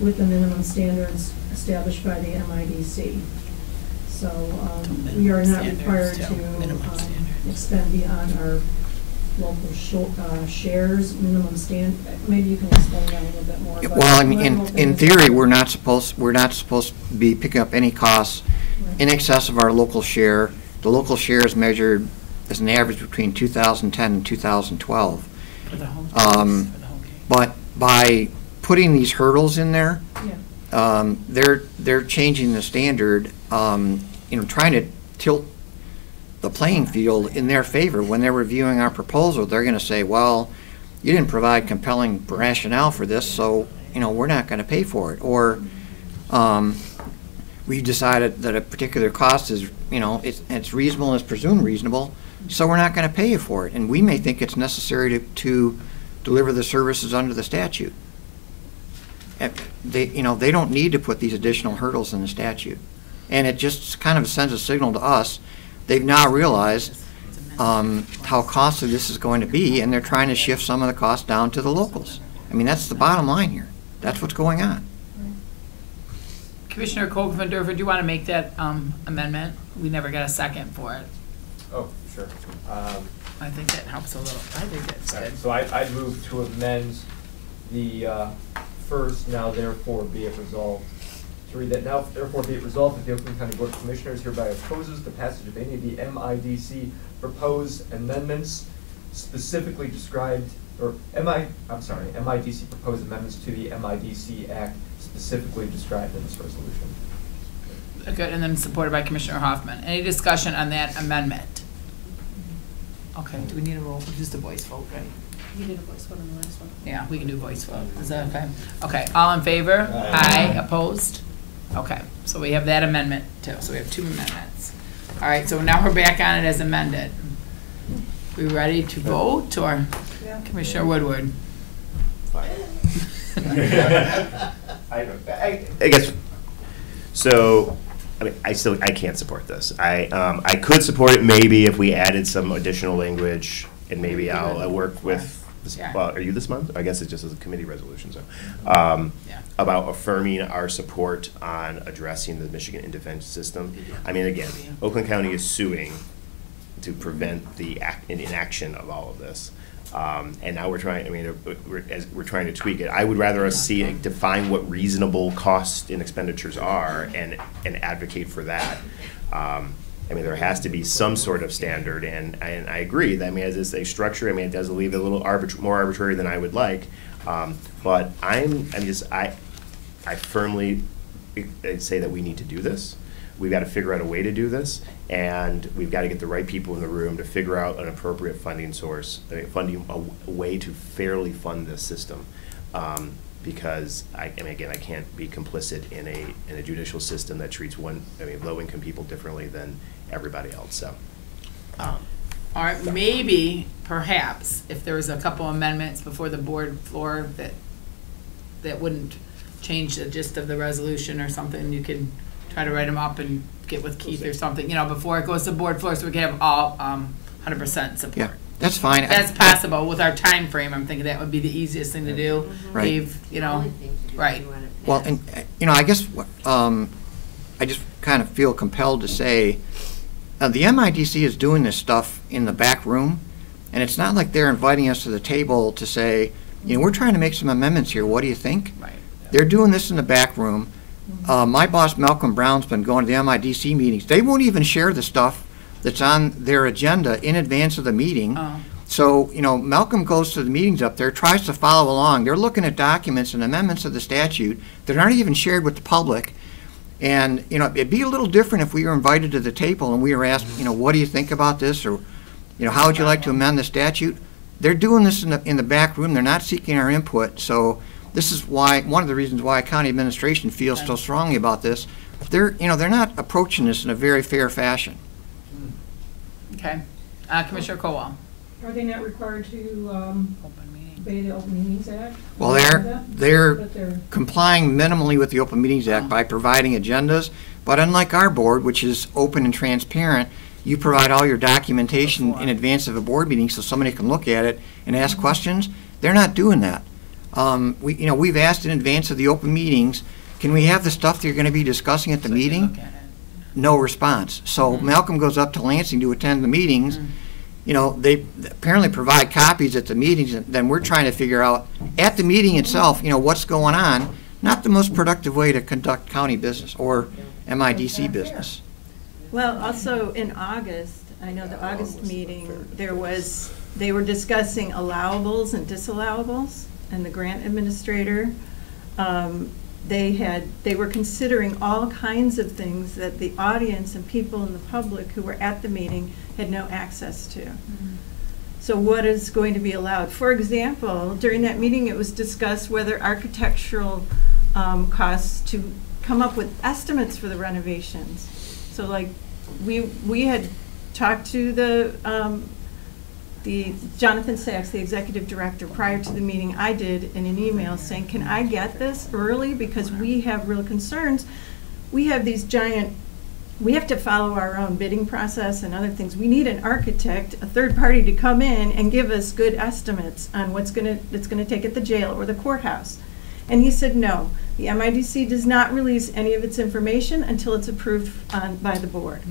with the minimum standards established by the MIDC. So, we are not Minimum required standards, to too. Minimum standards. expend beyond our local shares, minimum maybe you can explain that a little bit more. but Well, I mean, my whole thing in is- theory, we're not supposed to be picking up any costs in excess of our local share. The local share is measured as an average between 2010 and 2012. For the whole, Um, for the whole game. But by putting these hurdles in there, Yeah. they're changing the standard, trying to tilt the playing field in their favor. When they're reviewing our proposal, they're gonna say, well, you didn't provide compelling rationale for this, so, we're not gonna pay for it. Or, we decided that a particular cost is, it's reasonable and it's presumed reasonable, so we're not gonna pay you for it. And we may think it's necessary to deliver the services under the statute. They don't need to put these additional hurdles in the statute. And it just kind of sends a signal to us. They've now realized how costly this is going to be, and they're trying to shift some of the cost down to the locals. I mean, that's the bottom line here. That's what's going on. Commissioner Koch-Vandorfer, do you want to make that amendment? We never got a second for it. Oh, sure. I think that helps a little. I think that's good. So I move to amend the first, now therefore be it resolved. To read that, now therefore be it resolved that the Oakland County Board of Commissioners hereby opposes the passage of any of the MIDC proposed amendments specifically described, or MIDC proposed amendments to the MIDC Act specifically described in this resolution. Good, and then supported by Commissioner Hoffman. Any discussion on that amendment? Okay, do we need a roll, just a voice vote, right? You did a voice vote on the last one. Yeah, we can do voice vote. Is that okay? Okay, all in favor? Aye. Opposed? Okay, so we have that amendment too. So we have two amendments. All right, so now we're back on it as amended. We ready to vote, or Commissioner Woodward? I guess, so, I can't support this. I could support it maybe if we added some additional language and maybe I'll work with, Yeah. well, are you this month? I guess it's just as a committee resolution, so. Yeah. About affirming our support on addressing the Michigan in-defense system. I mean, again, Oakland County is suing to prevent the inaction of all of this. And now we're trying, I mean, we're trying to tweak it. I would rather us see it define what reasonable costs and expenditures are and advocate for that. I mean, there has to be some sort of standard, and I agree that, I mean, as it's a structure, I mean, it does leave it a little more arbitrary than I would like. But I firmly say that we need to do this. We've got to figure out a way to do this, and we've got to get the right people in the room to figure out an appropriate funding source, a way to fairly fund this system. Because I mean, again, I can't be complicit in a judicial system that treats low-income people differently than everybody else. So, All right, maybe, perhaps, if there was a couple amendments before the board floor that wouldn't change the gist of the resolution or something, you can try to write them up and get with Keith or something, before it goes to the board floor, so we can have all 100% support. Yeah, that's fine. That's possible with our time frame. I'm thinking that would be the easiest thing to do. Right. Leave, right. Well, and, I guess, I just kind of feel compelled to say, the MIDC is doing this stuff in the back room, and it's not like they're inviting us to the table to say, we're trying to make some amendments here, what do you think? Right. They're doing this in the back room. My boss, Malcolm Brown's been going to the MIDC meetings. They won't even share the stuff that's on their agenda in advance of the meeting. Oh. So, Malcolm goes to the meetings up there, tries to follow along. They're looking at documents and amendments of the statute that aren't even shared with the public. And, it'd be a little different if we were invited to the table and we were asked, what do you think about this? Or, how would you like to amend the statute? They're doing this in the back room. They're not seeking our input. So this is one of the reasons why county administration feels so strongly about this. They're not approaching this in a very fair fashion. Okay. Commissioner Kowal. Are they not required to obey the Open Meetings Act? Well, they're complying minimally with the Open Meetings Act by providing agendas, but unlike our board, which is open and transparent, you provide all your documentation in advance of a board meeting so somebody can look at it and ask questions. They're not doing that. We've asked in advance of the open meetings, can we have the stuff that you're going to be discussing at the meeting? No response. So Malcolm goes up to Lansing to attend the meetings. They apparently provide copies at the meetings, and then we're trying to figure out at the meeting itself, what's going on. Not the most productive way to conduct county business or MIDC business. Well, also in August, I know the August meeting, they were discussing allowables and disallowables, and the grant administrator, they were considering all kinds of things that the audience and people in the public who were at the meeting had no access to. So what is going to be allowed? For example, during that meeting, it was discussed whether architectural costs to come up with estimates for the renovations. So like, we had talked to the Jonathan Sachs, the executive director, prior to the meeting. I did in an email saying, can I get this early? Because we have real concerns. We have these giant, we have to follow our own bidding process and other things. We need an architect, a third party, to come in and give us good estimates on what's it's gonna take at the jail or the courthouse. And he said, no, the MIDC does not release any of its information until it's approved by the board.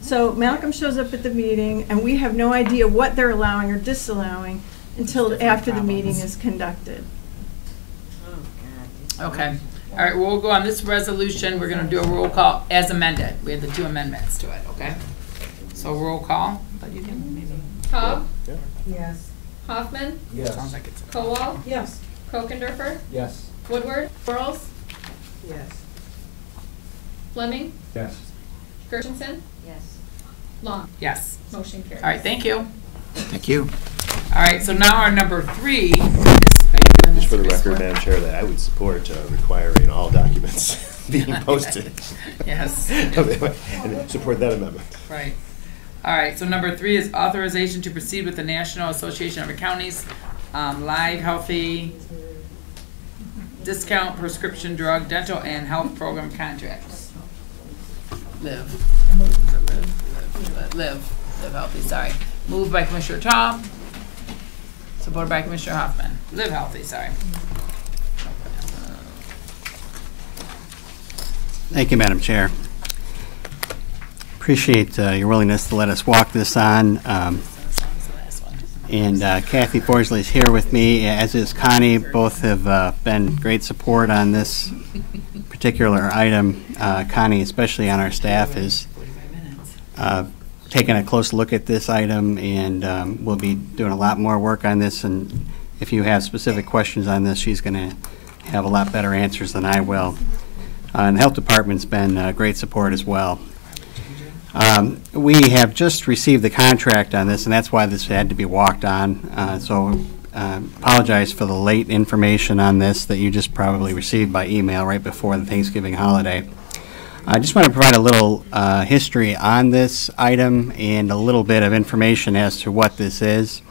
So Malcolm shows up at the meeting, and we have no idea what they're allowing or disallowing until after the meeting is conducted. Okay. All right, we'll go on this resolution. We're going to do a roll call as amended. We have the 2 amendments to it, okay? So roll call. But you can maybe. Cobb? Yeah. Yes. Hoffman? Yes. Sounds like it's. Kowal? Yes. Krokendorfer? Yes. Woodward? Quarles? Yes. Fleming? Yes. Gershenson? Yes. Long? Yes. Motion carries. All right, thank you. Thank you. All right, so now our number 3 is, just for the record, Madam Chair, that I would support requiring all documents being posted. Yes. And support that amendment. Right. All right, so number 3 is authorization to proceed with the National Association of Counties Live Healthy Discount Prescription Drug Dental and Health Program Contracts. Live Healthy, sorry. Moved by Commissioner Tom, supported by Commissioner Hoffman. Live healthy, sorry. Thank you, Madam Chair. Appreciate your willingness to let us walk this on. And Kathy Forsley is here with me, as is Connie. Both have been great support on this particular item. Connie, especially on our staff, is taking a close look at this item, and we'll be doing a lot more work on this. And if you have specific questions on this, she's going to have a lot better answers than I will. And the Health Department's been great support as well. We have just received the contract on this, and that's why this had to be walked on. So apologize for the late information on this that you just probably received by email right before the Thanksgiving holiday. I just want to provide a little history on this item and a little bit of information as to what this is.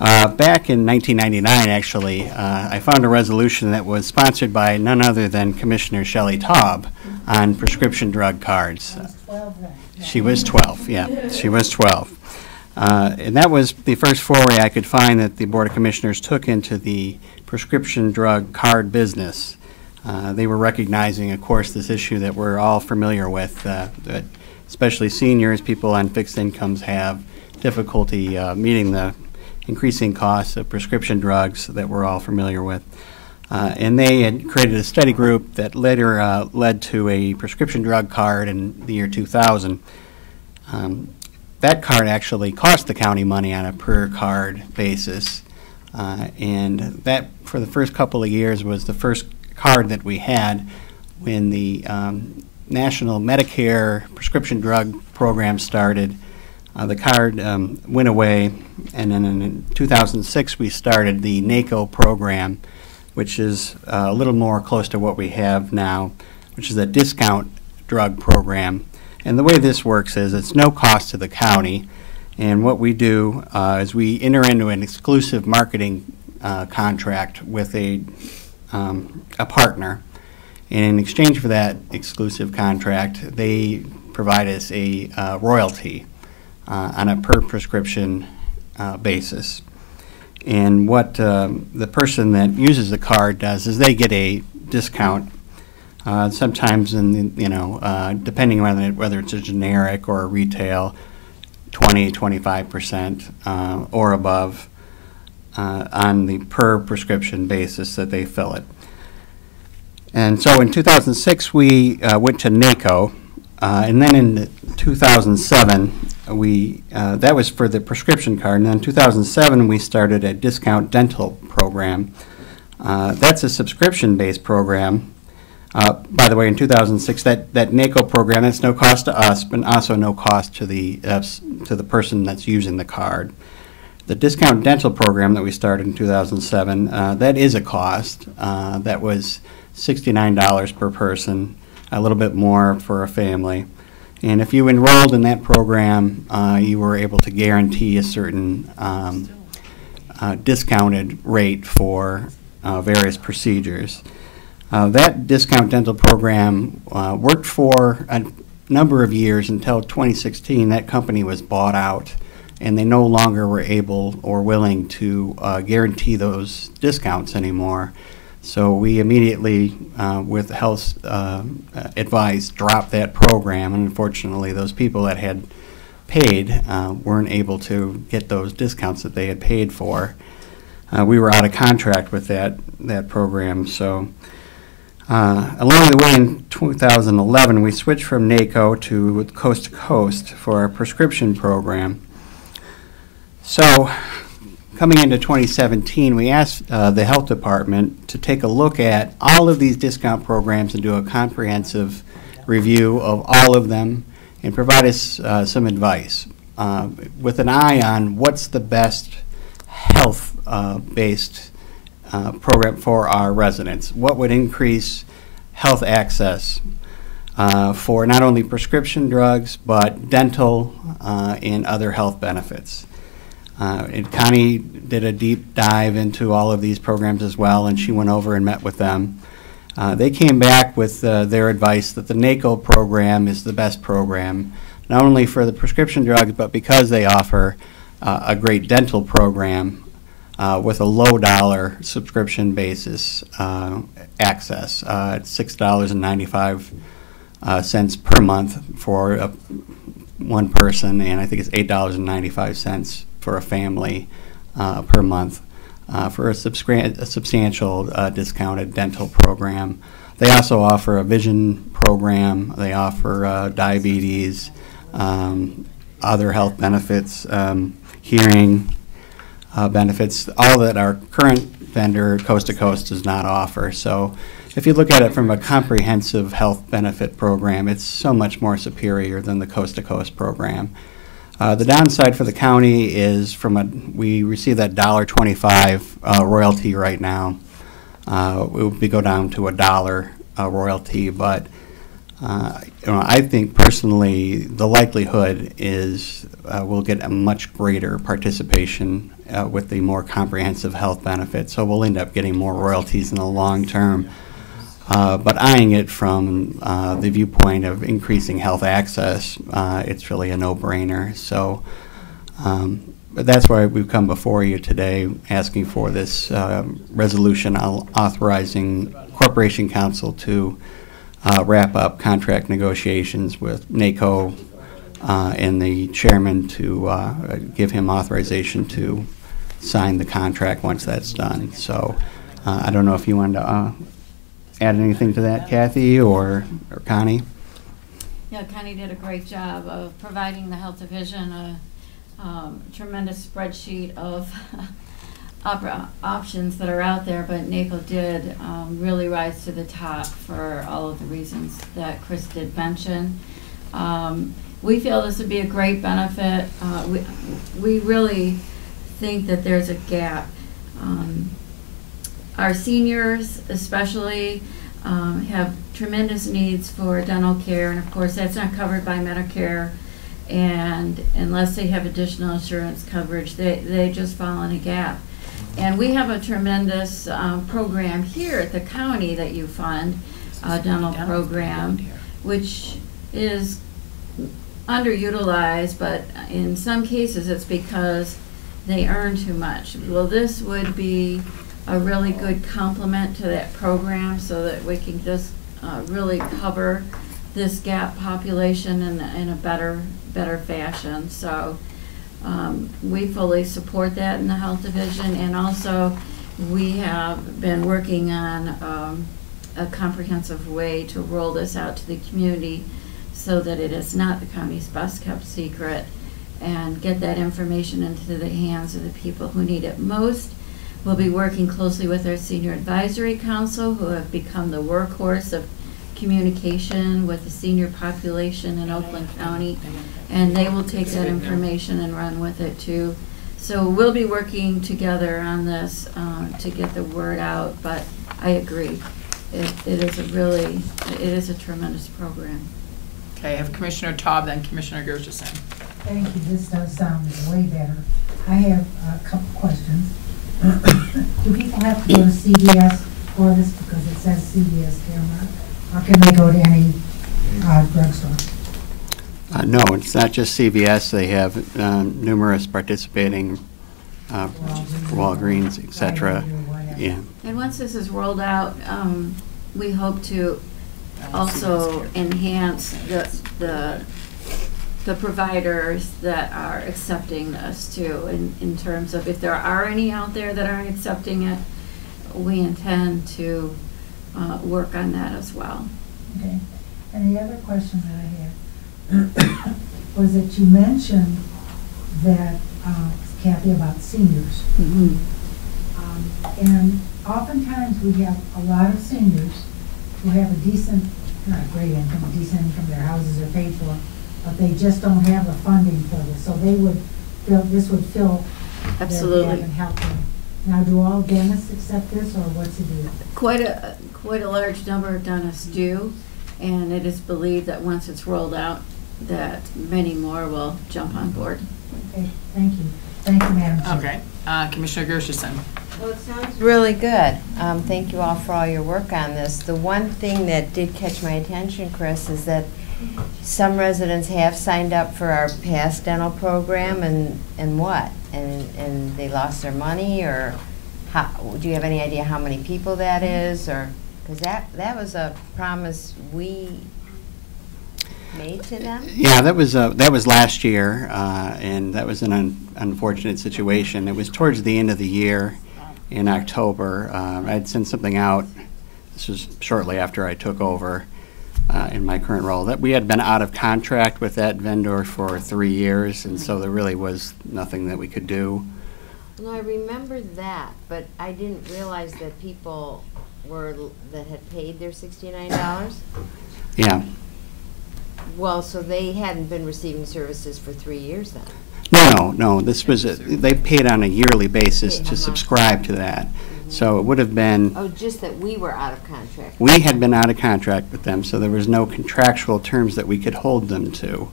Back in 1999, actually, I found a resolution that was sponsored by none other than Commissioner Shelley Taub on prescription drug cards. She was 12, yeah, she was 12. And that was the first foray I could find that the Board of Commissioners took into the prescription drug card business. They were recognizing, of course, this issue that we're all familiar with, that especially seniors, people on fixed incomes have difficulty meeting the increasing costs of prescription drugs that we're all familiar with. And they had created a study group that later led to a prescription drug card in the year 2000. That card actually cost the county money on a per card basis. And that, for the first couple of years, was the first card that we had when the National Medicare prescription drug program started. The card went away, and then in 2006 we started the NACO program, which is a little more close to what we have now, which is a discount drug program. And the way this works is it's no cost to the county, and what we do is we enter into an exclusive marketing contract with a partner, and in exchange for that exclusive contract, they provide us a royalty on a per prescription basis. And what the person that uses the card does is they get a discount, sometimes in the, depending on whether it's a generic or a retail, 20–25% or above on the per prescription basis that they fill it. And so in 2006 we went to NACO, and then in 2007 that was for the prescription card, and then in 2007 we started a discount dental program. That's a subscription-based program. By the way, in 2006, that NACO program, that's no cost to us, but also no cost to the person that's using the card. The discount dental program that we started in 2007, that is a cost. That was $69 per person, a little bit more for a family. And if you enrolled in that program, you were able to guarantee a certain discounted rate for various procedures. That discount dental program worked for a number of years until 2016. That company was bought out, and they no longer were able or willing to guarantee those discounts anymore. So we immediately, with health advice, dropped that program. And unfortunately, those people that had paid weren't able to get those discounts that they had paid for. We were out of contract with that program. So along the way in 2011, we switched from NACO to Coast to Coast for our prescription program. So coming into 2017, we asked the Health Department to take a look at all of these discount programs and do a comprehensive review of all of them and provide us some advice with an eye on what's the best health-based program for our residents. What would increase health access for not only prescription drugs, but dental and other health benefits. And Connie did a deep dive into all of these programs as well, and she went over and met with them. They came back with their advice that the NACO program is the best program, not only for the prescription drugs, but because they offer a great dental program. with a low dollar subscription basis access. It's $6.95 per month for one person, and I think it's $8.95 for a family per month for a substantial discounted dental program. They also offer a vision program. They offer diabetes, other health benefits, hearing benefits, all that our current vendor, Coast to Coast, does not offer. So if you look at it from a comprehensive health benefit program, it's so much more superior than the Coast to Coast program. The downside for the county is we receive that $1.25 royalty right now. We go down to $1 royalty, but I think personally the likelihood is we'll get a much greater participation with the more comprehensive health benefits. So we'll end up getting more royalties in the long term. But eyeing it from the viewpoint of increasing health access, it's really a no-brainer. So but that's why we've come before you today asking for this resolution authorizing Corporation Counsel to wrap up contract negotiations with NACO and the chairman to give him authorization to sign the contract once that's done. So I don't know if you wanted to add anything to that, Kathy or Connie? Yeah, Connie did a great job of providing the Health Division a tremendous spreadsheet of options that are out there, but NACO did really rise to the top for all of the reasons that Chris did mention. We feel this would be a great benefit. We really think that there's a gap. Our seniors especially have tremendous needs for dental care, and of course that's not covered by Medicare, and unless they have additional insurance coverage, they just fall in a gap. And we have a tremendous program here at the county that you fund, a dental program, which is underutilized, but in some cases it's because they earn too much. Well, this would be a really good complement to that program so that we can just really cover this gap population in a better fashion. So we fully support that in the Health Division, and also we have been working on a comprehensive way to roll this out to the community so that it is not the county's best kept secret, and get that information into the hands of the people who need it most. We'll be working closely with our Senior Advisory Council, who have become the workhorse of communication with the senior population in Oakland County, and they will take that information and run with it too. So we'll be working together on this to get the word out, but I agree. It is a tremendous program. Okay, I have Commissioner Taub, then Commissioner Gershenson. Thank you, this does sound way better. I have a couple questions. Do people have to go to CVS for this because it says CVS Caremark, or can they go to any drugstore? No, it's not just CVS. They have numerous participating Walgreens, etc. Yeah. And once this is rolled out, we hope to also enhance the providers that are accepting this too, in terms of if there are any out there that aren't accepting it, we intend to work on that as well. Okay. And the other question that I had was that you mentioned that, Kathy, about seniors. Mm-hmm. And oftentimes we have a lot of seniors who have a decent, not a great income, a decent income, their houses are paid for, but they just don't have the funding for this. So they would feel, this would fill Absolutely. their gap and help them. Now, do all dentists accept this, or what's the deal? Quite a large number of dentists do, and it is believed that once it's rolled out, that many more will jump on board. Okay, thank you. Thank you, Madam Chair. Okay, Commissioner Gershenson. Well, it sounds really good. Thank you all for all your work on this. The one thing that did catch my attention, Chris, is that some residents have signed up for our past dental program and what? And they lost their money, or how, do you have any idea how many people that is, or, because that was a promise we made to them? Yeah, that was last year, and that was an unfortunate situation. It was towards the end of the year in October. I'd sent something out, this was shortly after I took over in my current role, that we had been out of contract with that vendor for 3 years, and so there really was nothing that we could do. No, I remember that, but I didn't realize that people that had paid their $69. Yeah. Well, so they hadn't been receiving services for 3 years then? No, this was, they paid on a yearly basis to subscribe to that. So it would have been, Oh, just that we were out of contract. we had been out of contract with them, so there was no contractual terms that we could hold them to.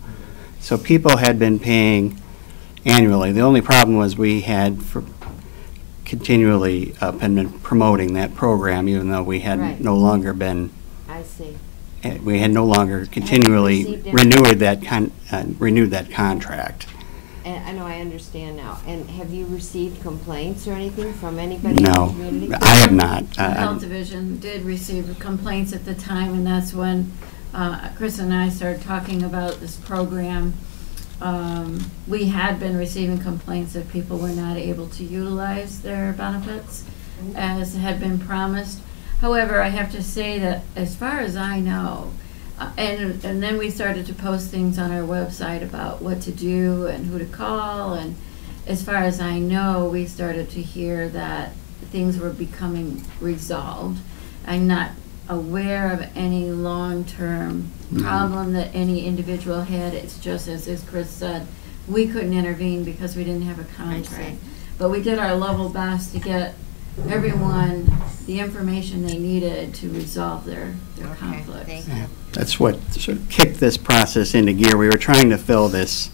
So people had been paying annually. The only problem was we had continually been promoting that program, even though we had Right. no longer been, I see. we had no longer continually received any- renewed that contract. And I know, I understand now. And have you received complaints or anything from anybody in the No, community? I have not. The Health Division did receive complaints at the time, and that's when Chris and I started talking about this program. We had been receiving complaints that people were not able to utilize their benefits as had been promised. However, I have to say that as far as I know, and then we started to post things on our website about what to do and who to call, and as far as I know, we started to hear that things were becoming resolved. I'm not aware of any long-term problem that any individual had. It's just, as Chris said, we couldn't intervene because we didn't have a contract. But we did our level best to get everyone the information they needed to resolve their conflicts. Thank Yeah, that's what sort of kicked this process into gear. We were trying to fill this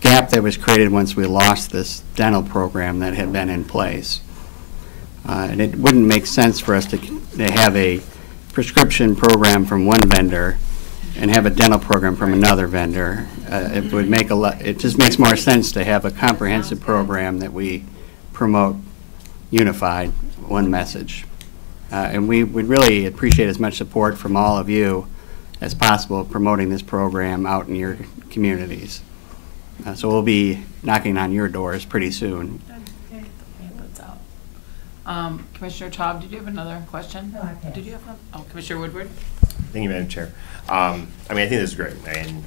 gap that was created once we lost this dental program that had been in place. And it wouldn't make sense for us to have a prescription program from one vendor and have a dental program from another vendor. It would make it just makes more sense to have a comprehensive program that we promote unified, one message. And we would really appreciate as much support from all of you as possible promoting this program out in your communities. So we'll be knocking on your doors pretty soon. Commissioner Taub, did you have another question? No, I passed. Did you have one? Oh, Commissioner Woodward? Thank you, Madam Chair. I mean, I think this is great, and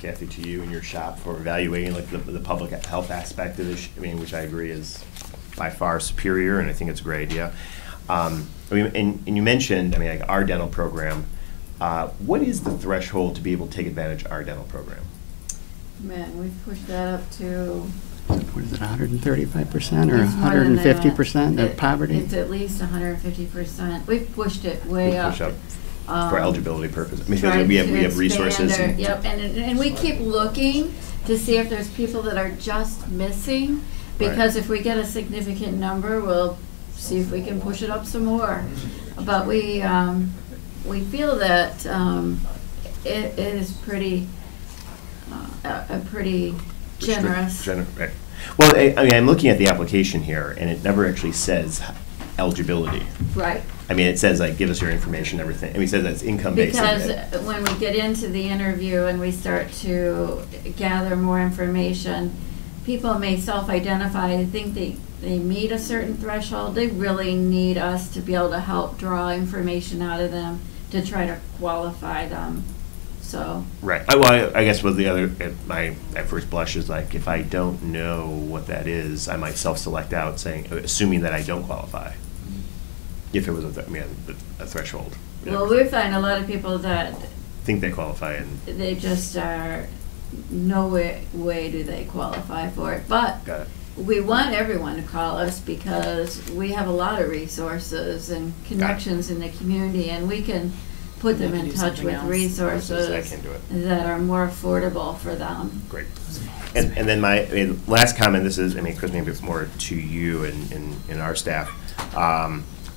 Kathy, to you and your shop for evaluating like the public health aspect of this. I mean, which I agree is by far superior, and I think it's a great idea. I mean, and you mentioned, I mean, like our dental program. What is the threshold to be able to take advantage of our dental program? Man, we've pushed that up to. What is it, 135% or It's more than that. 150% of poverty? It's at least 150%. We've pushed it way We up. push up for eligibility purposes. I mean, Tried because we to have resources. expand our- Yep, and we keep looking to see if there's people that are just missing, because if we get a significant number, we'll see if we can push it up some more. But we feel that it is pretty, a pretty generous. Right. Well, I mean, I'm looking at the application here, and it never actually says eligibility. Right. I mean, it says, like, give us your information, everything. I mean, it says that it's income-based. Because when we get into the interview and we start to gather more information, people may self-identify and think they meet a certain threshold. They really need us to be able to help draw information out of them to try to qualify them. So. Right. Well, I guess with the other, my at first blush is like, if I don't know what that is, I might self-select out, assuming that I don't qualify. If it was a threshold. Well, we find a lot of people that think they qualify, and they just are, no way do they qualify for it. But got it. we want everyone to call us because we have a lot of resources and connections in the community, and we can put them in touch with resources that are more affordable for them. Great. And then my last comment, this is, I mean, Chris, maybe it's more to you and our staff.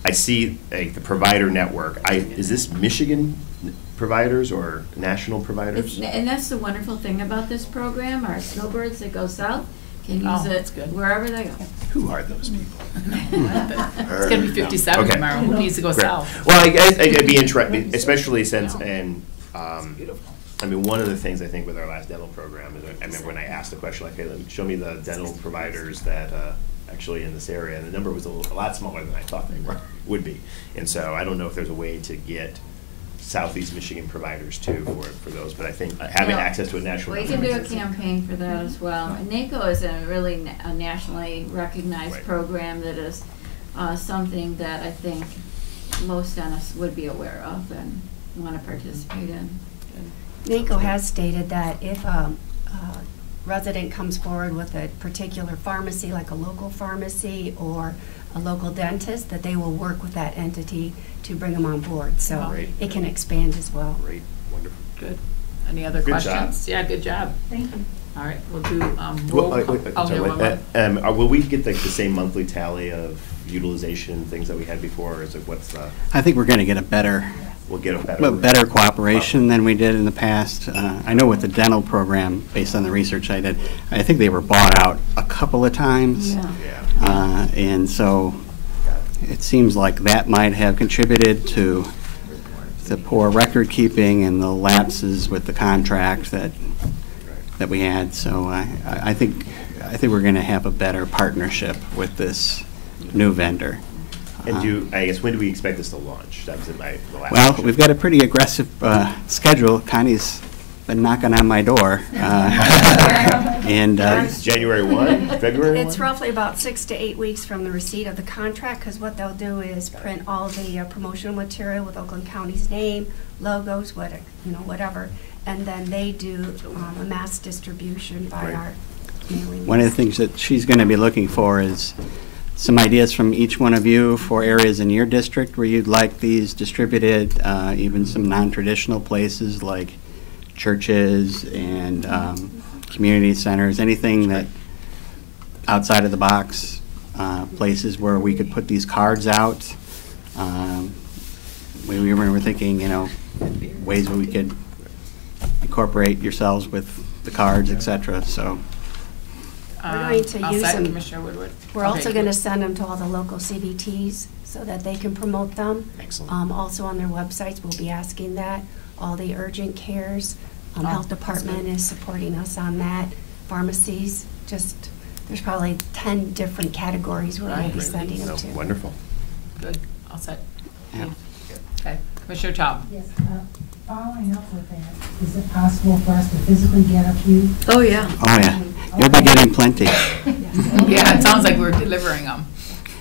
I see the provider network. Is this Michigan providers or national providers? And that's the wonderful thing about this program. Our snowbirds that go south can use that's it good. wherever they go. Who are those people? It's gonna be 57 Okay. tomorrow. Who needs to go Great. south? Well, I'd be interested, especially since, and, It's beautiful. I mean, one of the things I think with our last dental program is, I remember when I asked the question, like, hey, show me the dental providers that, actually in this area, and the number was a lot smaller than I thought they would be. And so I don't know if there's a way to get Southeast Michigan providers too for those, but I think having access to a national. We can do a campaign for that as well. And NACO is a really a nationally recognized program that is something that I think most dentists would be aware of and want to participate in. NACO has stated that if a resident comes forward with a particular pharmacy, like a local pharmacy or a local dentist, that they will work with that entity to bring them on board. So Great. it can expand as well. Great, wonderful. Good. Any other Good questions? job. Yeah, good job. Thank you. All right, we'll do, Well, roll wait, call. wait, Oh, sorry, yeah, wait, one more. will we get the same monthly tally of utilization, things that we had before, or is it what's the, I think we're going to get a better we'll get a better cooperation than we did in the past. I know with the dental program, based on the research I did, I think they were bought out a couple of times. Yeah. And so it seems like that might have contributed to the poor record keeping and the lapses with the contract that we had. So I think we're going to have a better partnership with this new vendor. And I guess, when do we expect this to launch? That was the last Well, question. we've got a pretty aggressive schedule. Connie's been knocking on my door. And It's January 1, February 1? It's roughly about 6 to 8 weeks from the receipt of the contract, because what they'll do is print all the promotional material with Oakland County's name, logos, whatever, and then they do a mass distribution by Right. our mailing one of the list. things that she's going to be looking for is some ideas from each one of you for areas in your district where you'd like these distributed, even some non-traditional places like churches and community centers, anything that outside of the box, places where we could put these cards out. We were thinking, ways where we could incorporate yourselves with the cards, et cetera, so. We're going to I'll use second them. Commissioner Woodward. We're Okay, also going to send them to all the local CBTs so that they can promote them. Excellent. Also on their websites, we'll be asking that. All the urgent cares, health department is supporting us on that. Pharmacies, there's probably 10 different categories where we'll be sending them to. Wonderful. Good, all set. Yeah. Okay, Commissioner Tom. Yes, following up with that, is it possible for us to physically get a few? Oh, yeah. Oh, yeah. You'll be getting plenty. Yeah, it sounds like we're delivering them.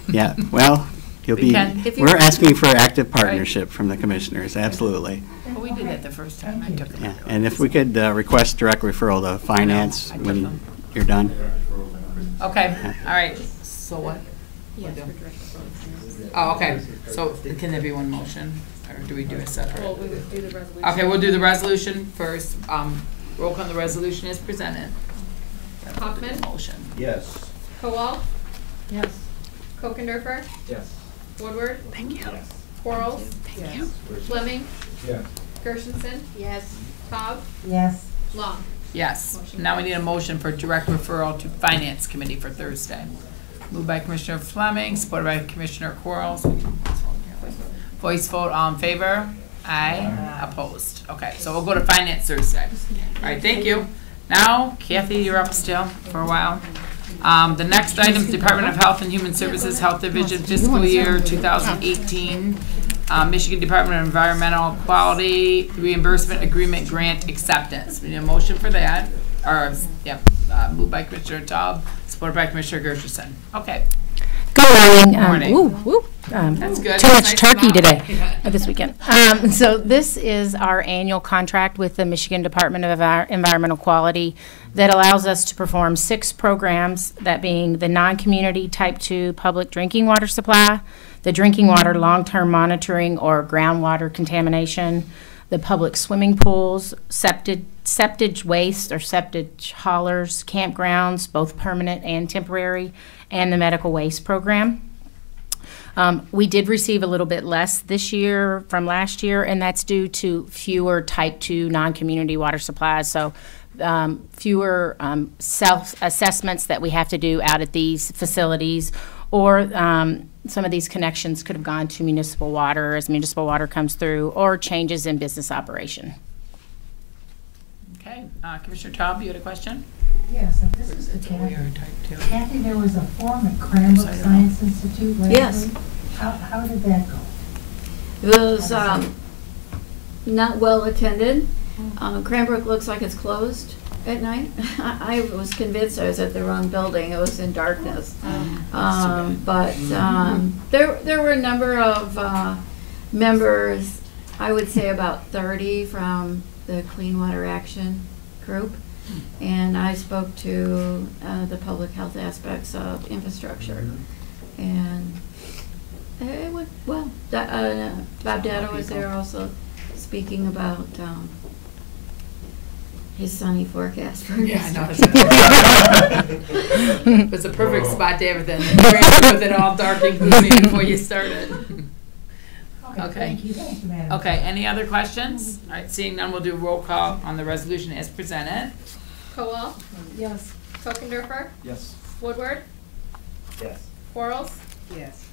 Yeah, well, you'll We be, can. If you- we're asking for active partnership from the commissioners, absolutely. Well, we did that the first time. I took it. Yeah, and if we could request direct referral to finance I took when them. you're done. Okay, all right, so what? Yes, We'll do- for direct referral. Oh, okay, so can there be one motion, or do we do a separate? Well, we would do the resolution. Okay, we'll do the resolution first. Roll call on the resolution is presented. Hoffman? Motion. Yes. Kowal? Yes. Kokendorfer? Yes. Woodward? Thank you. Quarles? Thank you. Fleming? Yes. Gershenson? Yes. Cobb? Yes. Long? Yes, Motion now we need a motion for direct referral to Finance Committee for Thursday. Moved by Commissioner Fleming, supported by Commissioner Quarles. Voice vote, all in favor? Aye. Opposed. Okay, so we'll go to Finance Thursday. All right, thank you. Now, Kathy, you're up still for a while. The next item is Department of Health and Human Services, Health Division Fiscal Year 2018. Michigan Department of Environmental Quality Reimbursement Agreement Grant Acceptance. We need a motion for that. Moved by Commissioner Taub, supported by Commissioner Gershenson. Okay. Good morning. Morning. That's good. Too much Nice turkey amount. today, this weekend. So this is our annual contract with the Michigan Department of Environmental Quality that allows us to perform 6 programs, that being the non-community type 2 public drinking water supply, the drinking water long-term monitoring or groundwater contamination, the public swimming pools, septic waste or septic haulers, campgrounds, both permanent and temporary, and the medical waste program. We did receive a little bit less this year from last year, and that's due to fewer type 2 non-community water supplies. So fewer self-assessments that we have to do out at these facilities, or some of these connections could have gone to municipal water as municipal water comes through, or changes in business operation. Okay, Commissioner Taub, you had a question? Yes, and this is to Kathy. Kathy, there was a forum at Cranbrook Science Institute last Yes. week. How did that go? It was not well attended. Cranbrook looks like it's closed at night. I was convinced I was at the wrong building. It was in darkness. But there were a number of members, I would say about 30 from the Clean Water Action group. And I spoke to the public health aspects of infrastructure. And it went well. Bob Data was there also speaking about his sunny forecast for Yeah, I know. It was a perfect spot to have it then. With it all dark and gloomy before you started. Okay. Thank you, Madam. Okay, any other questions? All right, seeing none, we'll do a roll call on the resolution as presented. Kowal, Yes. Kokendorfer, Yes. Woodward, Yes. Quarles, Yes.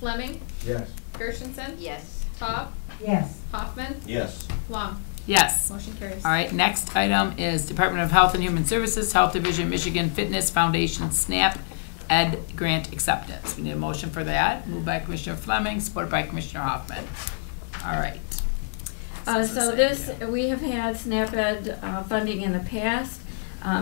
Fleming, Yes. Gershenson, Yes. Taub, Yes. Hoffman, Yes. Long. Yes. Motion carries. All right, next item is Department of Health and Human Services, Health Division, Michigan Fitness Foundation, SNAP Ed Grant Acceptance. We need a motion for that. Moved by Commissioner Fleming, supported by Commissioner Hoffman. All right. So this, we have had SNAP Ed funding in the past.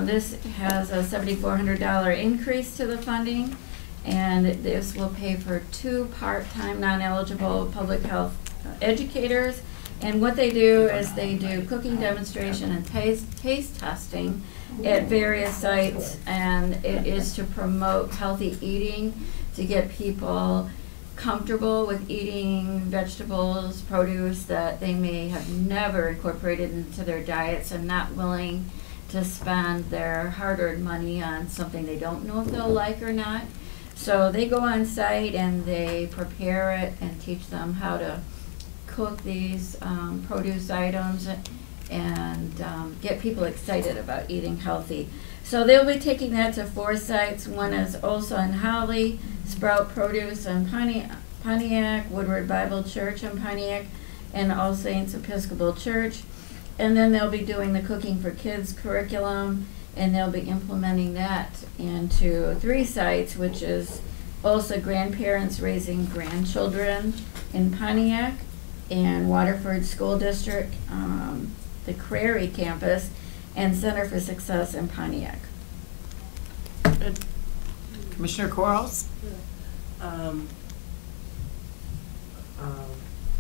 This has a $7,400 increase to the funding, and this will pay for 2 part-time non-eligible public health educators. And what they do is they do cooking demonstration and taste testing at various sites, and it is to promote healthy eating, to get people comfortable with eating vegetables, produce that they may have never incorporated into their diets, and not willing to spend their hard-earned money on something they don't know if they'll like or not. So they go on site and they prepare it and teach them how to cook these produce items and get people excited about eating healthy. So they'll be taking that to 4 sites. One is Osa and Holly, Sprout Produce in Pontiac, Woodward Bible Church in Pontiac, and All Saints Episcopal Church. And then they'll be doing the Cooking for Kids curriculum, and they'll be implementing that into 3 sites, which is also Grandparents Raising Grandchildren in Pontiac, and Waterford School District, the Crary campus, and Center for Success in Pontiac. Good. Commissioner Quarles?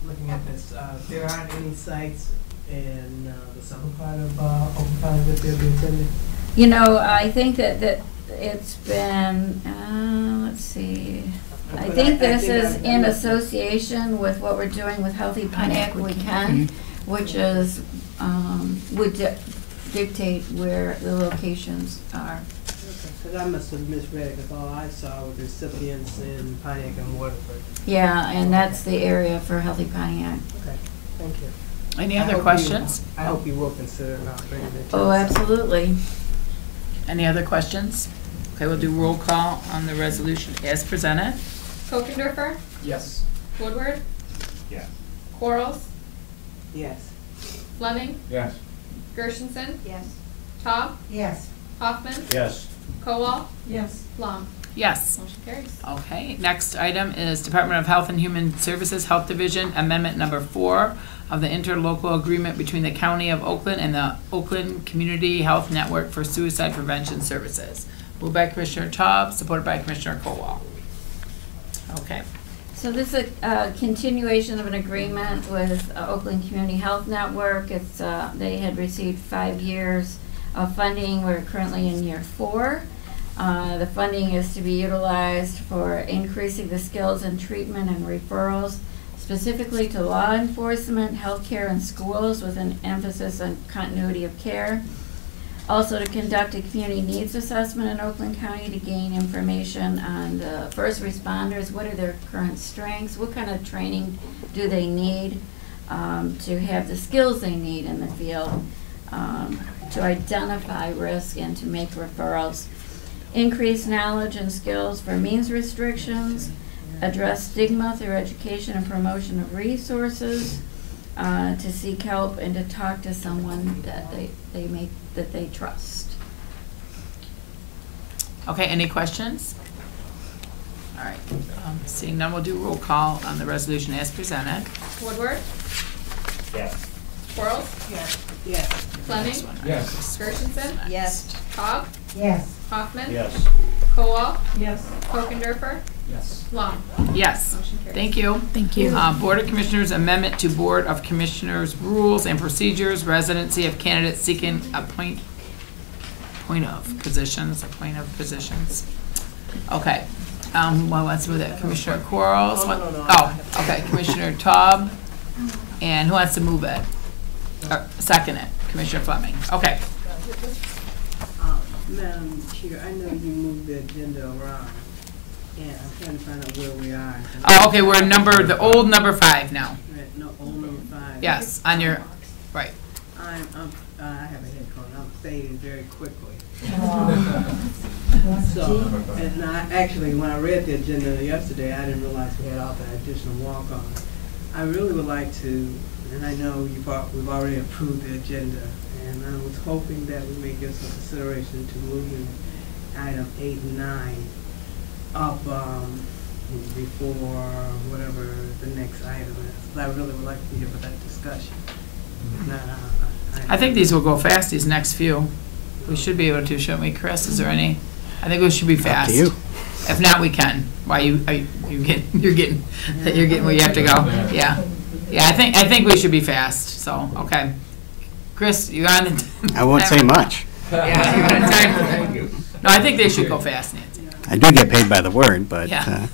Looking at this, there aren't any sites in the southern part of Oakland County that they'll be attending? You know, I think that it's been, let's see, I think this is in association with what we're doing with Healthy Pontiac Weekend, which is, would dictate where the locations are. Because I must have misread it, because all I saw was recipients in Pontiac and Waterford. Yeah, and that's the area for Healthy Pontiac. Okay, thank you. Any other questions? I hope you will consider not bringing it to Oh, us. absolutely. Any other questions? Okay, we'll do roll call on the resolution as presented. Kokendorfer, Yes. Woodward, Yeah. Quarles, Yes. Fleming, Yes. Gershenson, Yes. Taub, Yes. Hoffman, Yes. Kowal, Yes. Long. Yes. Motion carries. Okay, next item is Department of Health and Human Services Health Division Amendment Number 4 of the interlocal agreement between the County of Oakland and the Oakland Community Health Network for Suicide Prevention Services. Moved by Commissioner Taub, supported by Commissioner Kowal. Okay. So this is a continuation of an agreement with Oakland Community Health Network. It's, they had received 5 years of funding. We're currently in year 4. The funding is to be utilized for increasing the skills in treatment and referrals, specifically to law enforcement, healthcare, and schools, with an emphasis on continuity of care. Also to conduct a community needs assessment in Oakland County to gain information on the first responders, what are their current strengths, what kind of training do they need to have the skills they need in the field, to identify risk and to make referrals. Increase knowledge and skills for means restrictions, address stigma through education and promotion of resources, to seek help and to talk to someone that they trust. Okay, any questions? All right, seeing none, we'll do roll call on the resolution as presented. Woodward, Yes. Quarles, Yes. Fleming, Yes. Gershenson, Yes. Cobb, Yes. Hoffman, Yes. Kowal, Yes. Kokendorfer, Yes. Long. Yes, Motion carries. thank you. Thank you. Board of Commissioners amendment to Board of Commissioners Rules and Procedures, residency of candidates seeking a point of positions. Okay, who wants to move that? Commissioner Quarles? No. Oh, okay, Commissioner Taub, and who wants to move it? Or second it, Commissioner Fleming, okay. Madam Chair, I know you moved the agenda around, and I'm trying to find out where we are. Oh, okay, we're the old number 5 now. Right, no, old number 5. Yes, on your, right. I have a head cold. I'm fading very quickly. So, and actually, when I read the agenda yesterday, I didn't realize we had all that additional walk-on. I really would like to, and I know we've already approved the agenda, and I was hoping that we may give some consideration to moving item 8 and 9 up before whatever the next item is. But I really would like to be here for that discussion. I think these will go fast, these next few. We should be able to, shouldn't we, Chris? Is there any? I think we should be fast. Up to you. If not, we can. Why you're getting where you have to go. Yeah. Yeah, I think we should be fast. So, okay. Chris, you on the I won't say much. Yeah, you're on time. No, I think they should go fast, Nancy. I do get paid by the word, but, Yeah.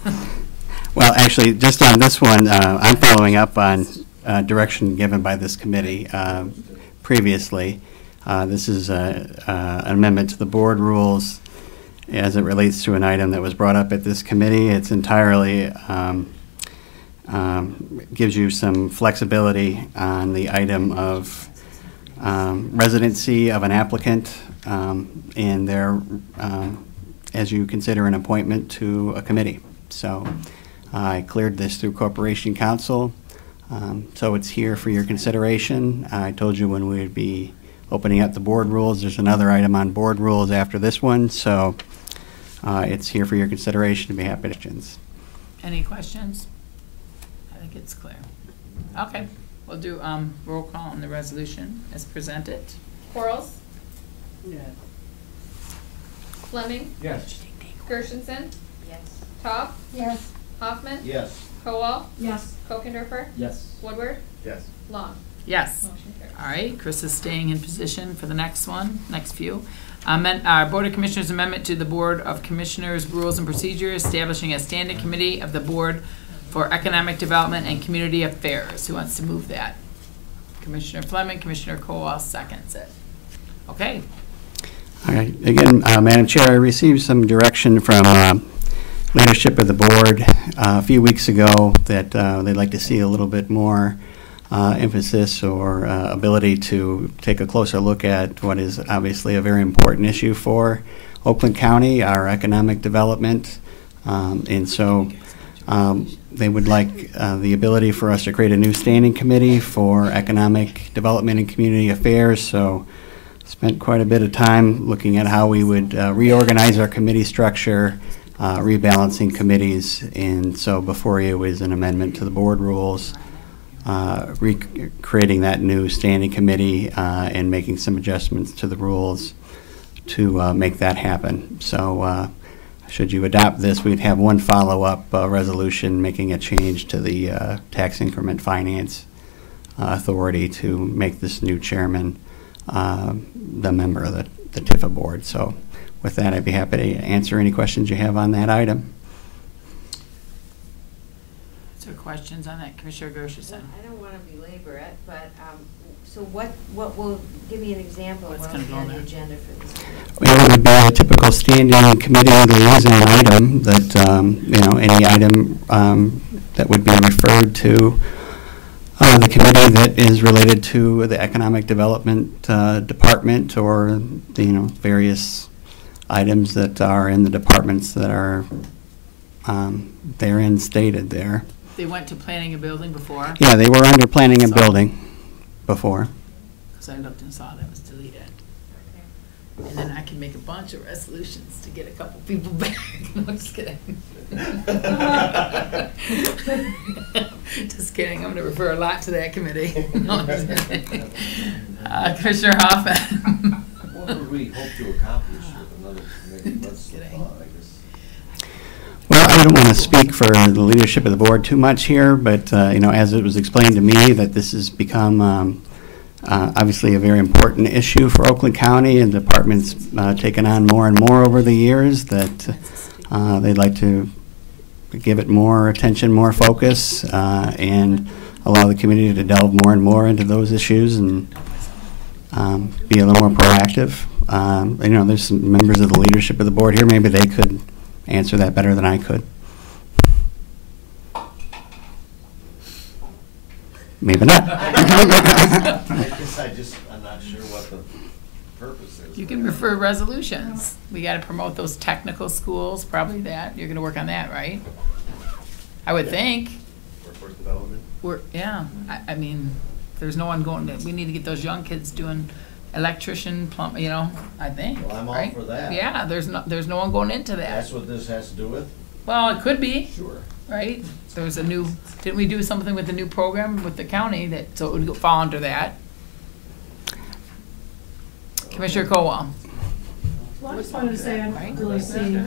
well, actually, just on this one, I'm following up on direction given by this committee previously. This is an amendment to the board rules as it relates to an item that was brought up at this committee. It's entirely, gives you some flexibility on the item of residency of an applicant in their, as you consider an appointment to a committee. So I cleared this through Corporation Counsel. So it's here for your consideration. I told you when we would be opening up the board rules. There's another item on board rules after this one, so it's here for your consideration. To be happy to questions. Any questions? I think it's clear. Okay, we'll do roll call on the resolution as presented. Quarles, Yes. Fleming, Yes. Gershenson, Yes. Taub, Yes. Hoffman, Yes. Kowal, Yes. Kokendorfer, Yes. Woodward, Yes. Long. Yes. Motion carries. All right, Chris is staying in position for the next one, next few. Board of Commissioners amendment to the Board of Commissioners Rules and Procedures, establishing a standing committee of the Board for Economic Development and Community Affairs. Who wants to move that? Commissioner Fleming, Commissioner Kowal seconds it. Okay. All right. Again, Madam Chair, I received some direction from leadership of the board a few weeks ago that they'd like to see a little bit more emphasis or ability to take a closer look at what is obviously a very important issue for Oakland County, our economic development. And so they would like the ability for us to create a new standing committee for economic development and community affairs. So spent quite a bit of time looking at how we would reorganize our committee structure, rebalancing committees. And so before you is an amendment to the board rules, creating that new standing committee and making some adjustments to the rules to make that happen. So should you adopt this, we'd have one follow-up resolution making a change to the tax increment finance authority to make this new chairman the member of the TIFA board. So with that, I'd be happy to answer any questions you have on that item. So questions on that, Commissioner Gershenson? I don't want to belabor it, but So what will, give me an example of What's what will gonna be go on the there? agenda for this meeting? Well, it would be a typical standing committee liaison item that, any item that would be referred to the committee that is related to the Economic Development Department or, various items that are in the departments that are therein stated there. They went to planning a building before? Yeah, they were under planning and So- building before. Because I looked and saw that was deleted. And then I can make a bunch of resolutions to get a couple people back. No, just kidding. Just kidding, I'm gonna refer a lot to that committee. No, just kidding. Commissioner Hoffman. What would we hope to accomplish with another committee? What's the thought, I guess? Well, I don't want to speak for the leadership of the board too much here, but, as it was explained to me, that this has become obviously a very important issue for Oakland County, and the department's taken on more and more over the years, that they'd like to give it more attention, more focus, and allow the community to delve more and more into those issues and be a little more proactive. There's some members of the leadership of the board here. Maybe they could answer that better than I could. Maybe not. I guess I'm not sure what the purpose is. You can refer resolutions. We gotta promote those technical schools, probably that. You're gonna work on that, right? I would think. Workforce development. I mean, there's no one going, we need to get those young kids doing electrician, plumb, I think, Well, I'm all right? for that. Yeah, there's no one going into that. That's what this has to do with? Well, it could be. Sure. Right? There's didn't we do something with the new program with the county so it would fall under that? Commissioner Cowell. Well, I just wanted to say, I Right? don't really see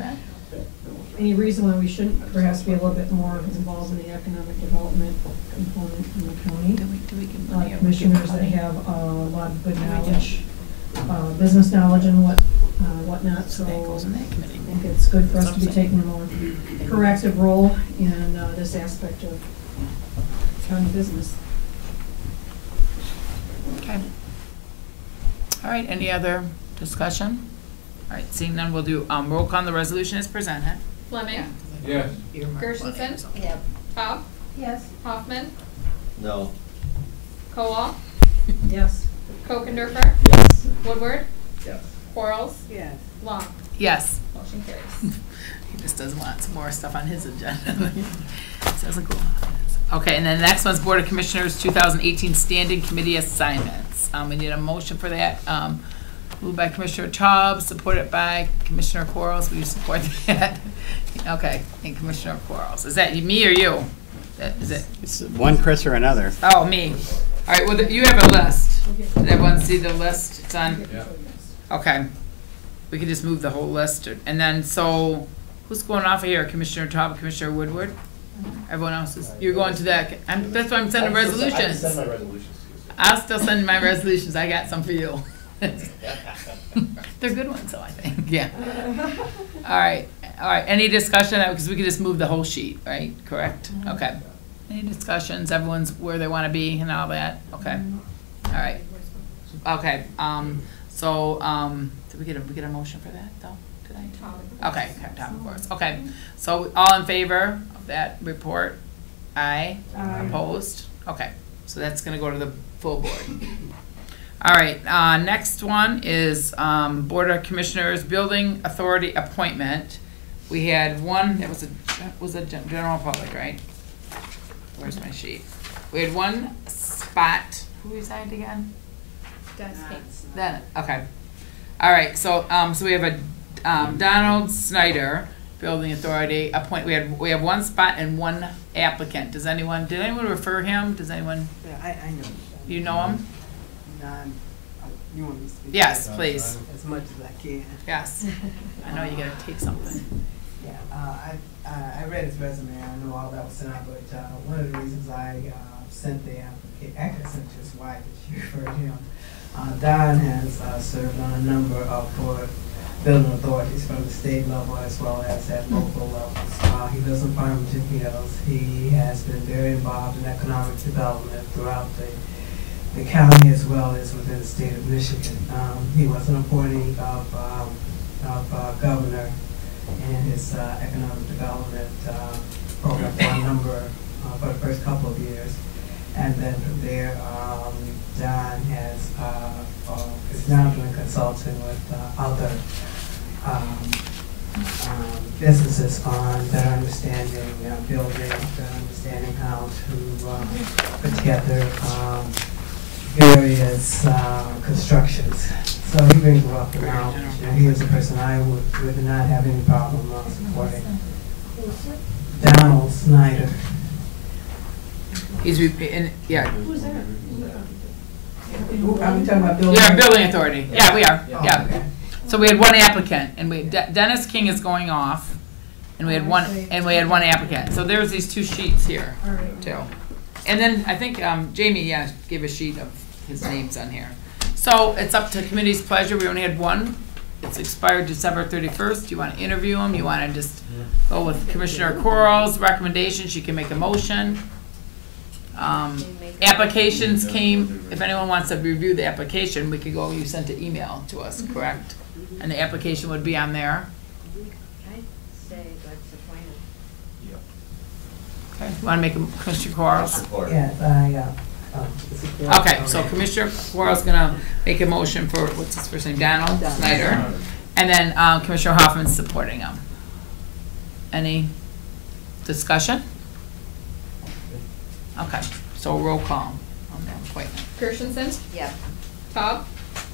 any reason why we shouldn't perhaps be a little bit more involved in the economic development component in the county. Do we give money or we give Commissioners that money? have a lot of good knowledge, business knowledge and whatnot, so That goes in that committee. I think it's good for us to be taking a more proactive role in this aspect of county business. Okay. All right, any other discussion? All right, seeing none, we'll do roll call on the resolution as presented. Fleming. Yes. Gershenson. Yep. Cobb. Yes. Hoffman. No. Cowell. Yes. Kokendorfer. Yes. Woodward. Yes. Quarles. Yes. Long. Yes. Motion carries. He just doesn't want some more stuff on his agenda. Doesn't go on. Okay, and then the next one's Board of Commissioners 2018 Standing Committee Assignments. We need a motion for that. Moved by Commissioner Taub, supported by Commissioner Quarles. Will you support that? Okay, and Commissioner Quarles. Is that me or you? Is it? It's one Chris or another. Oh, me. All right, well, you have a list. Did everyone see the list? It's on? Yeah. Okay. We can just move the whole list. And then, so, who's going off of here? Commissioner Taub, Commissioner Woodward? Everyone else is, you're going to that, that's why I'm sending resolutions. I send my resolutions. I'll still send my resolutions. I got some for you. They're good ones, though, I think, yeah. All right, any discussion, because we can just move the whole sheet, right, correct? Okay. Any discussions, everyone's where they want to be and all that, okay? All right. Okay, did we get a motion for that, though, tonight? Okay, Tom, of course, okay. So, all in favor of that report? Aye. Opposed? Okay, so that's gonna go to the full board. All right, next one is Board of Commissioners Building Authority appointment. We had one, that was a general public, right? Where's my sheet? We had one spot, who resigned again? Dennis Haynes. Then, okay. All right, so we have a Donald Snyder, Building Authority appoint, we have one spot and one applicant. Did anyone refer him? Does anyone? Yeah, I know. You know him? You want me to speak? Yes, please. As much as I can. Yes. I know you gotta take something. Yeah, I read his resume, I know all that was sent out, but one of the reasons I sent the application, actually I sent to his wife, that you referred him. Don has served on a number of board building authorities from the state level as well as at local levels. He lives in Farmington Hills. He has been very involved in economic development throughout the the county as well as within the state of Michigan. He was an appointee of governor and his economic development program for a number, for the first couple of years. And then from there, Don is now doing consulting with other businesses on better understanding building, better understanding how to put together various constructions. So he brings a wealth of knowledge, and he is a person I would not have any problem supporting. Donald Snyder. He's, yeah. Who's that? I'm talking about building. Yeah, building authority. Yeah, we are, Yeah. yeah. Okay. So we had one applicant, and Dennis King is going off, and we had one applicant. So there's these two sheets here, too. And then I think Jamie, gave a sheet of his names on here. So it's up to committee's pleasure. We only had one. It's expired December 31st. Do you want to interview him? You want to just go with Commissioner Coral's recommendation? She can make a motion. Applications came, if anyone wants to review the application, we could go, you sent an email to us, correct? And the application would be on there. I'd say let's appoint him. Okay, you want to make a, Commissioner Coral's? Yes, Okay, so Commissioner Coral's gonna make a motion for, what's his first name, Donald Snyder? And then Commissioner Hoffman's supporting him. Any discussion? Okay, so roll call on that appointment. Kirshenson, Yep. Taub,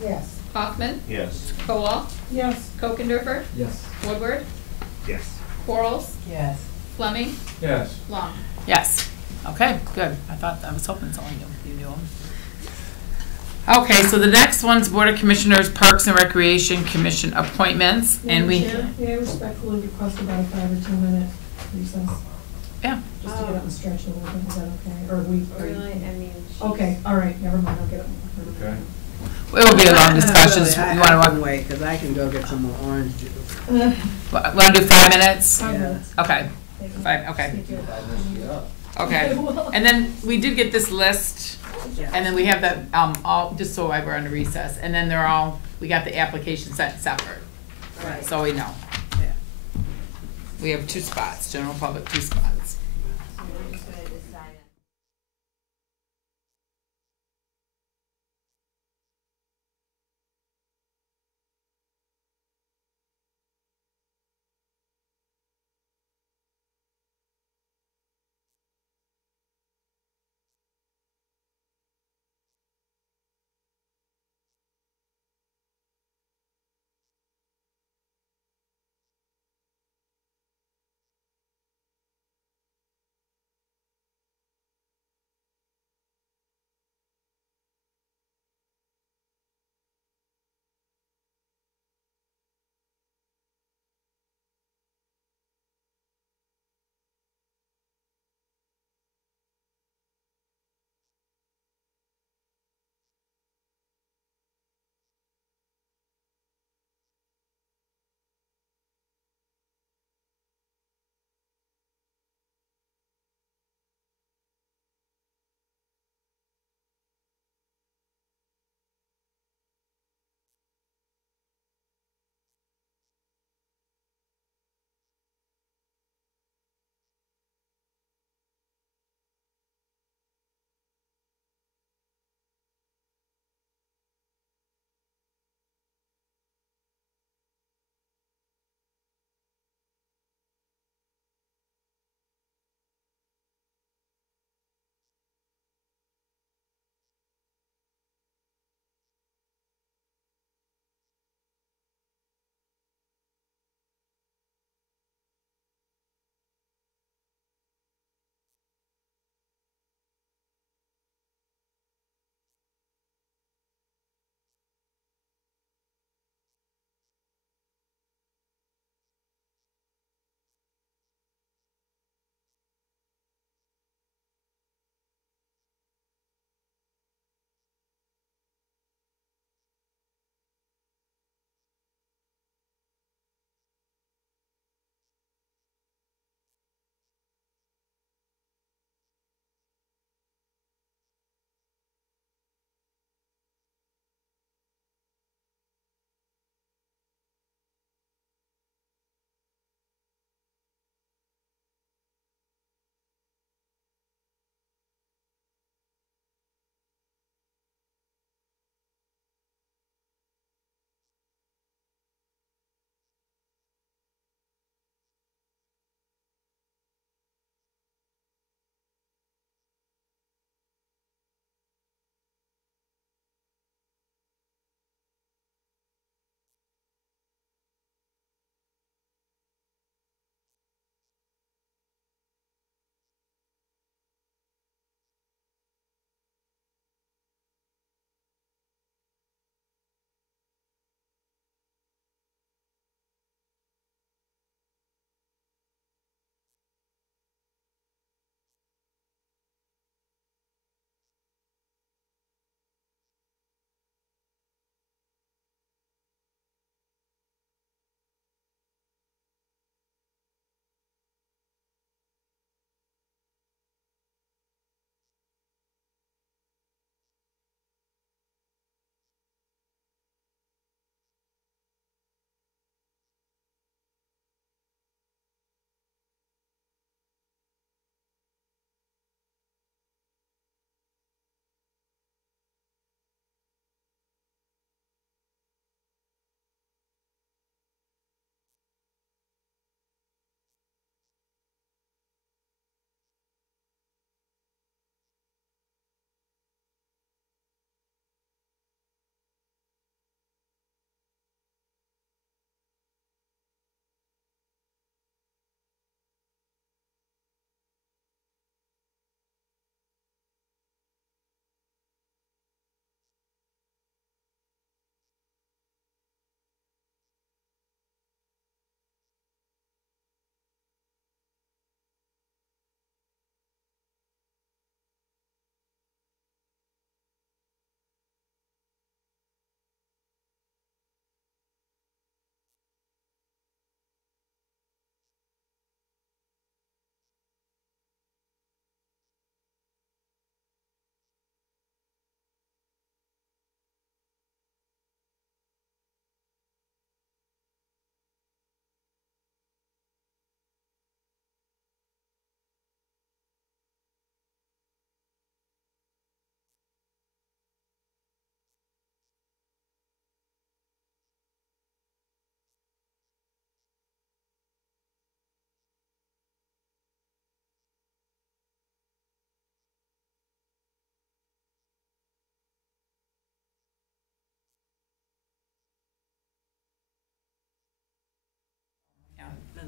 Yes. Hoffman, Yes. Kowal, Yes. Kokendorfer, Yes. Woodward, Yes. Quarles, yes. Fleming, Yes. Long. Yes, okay, good. I was hoping someone knew, you knew him. Okay, so the next one's Board of Commissioners, Parks and Recreation Commission appointments, and we. Chair, may I respectfully request about a 5 or 10 minute recess? Yeah. Just to get up and stretch a little bit, is that okay? Or we? Really, I mean. Okay, all right, never mind, I'll get up. Okay. It will be a long discussion. Really, You I wanna can wait, because I can go get some more orange juice. wanna do 5 minutes? Yeah. Okay, 5, okay. Okay, and then we did get this list, and then we have that, all, just so we're under recess, and then they're all, we got the application set separate. Right. So we know. Yeah. We have 2 spots, general public 2 spots.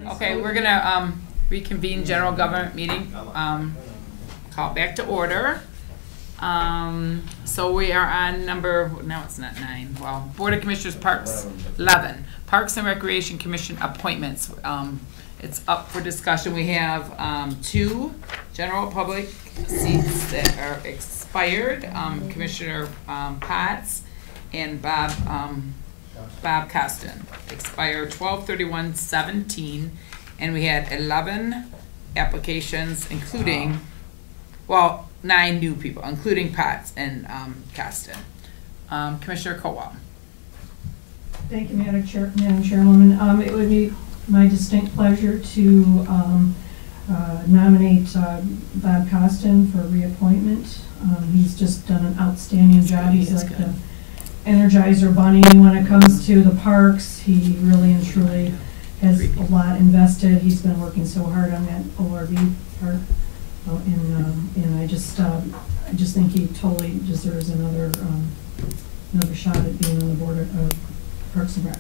Okay, we're gonna, reconvene general government meeting, call back to order. So we are on number, now it's not 9, well, Board of Commissioners Parks, 11. Parks and Recreation Commission appointments. It's up for discussion. We have 2 general public seats that are expired. Commissioner Potts and Bob Costin. Expired 12/31/17, and we had 11 applications, including, well, 9 new people, including Potts and Costin. Commissioner Kowal. Thank you, Madam Chairwoman. It would be my distinct pleasure to nominate Bob Costin for reappointment. He's just done an outstanding job. He's like the Energizer Bunny when it comes to the parks. He really and truly has a lot invested. He's been working so hard on that ORV park. And I just think he totally deserves another shot at being on the board of Parks and Rec.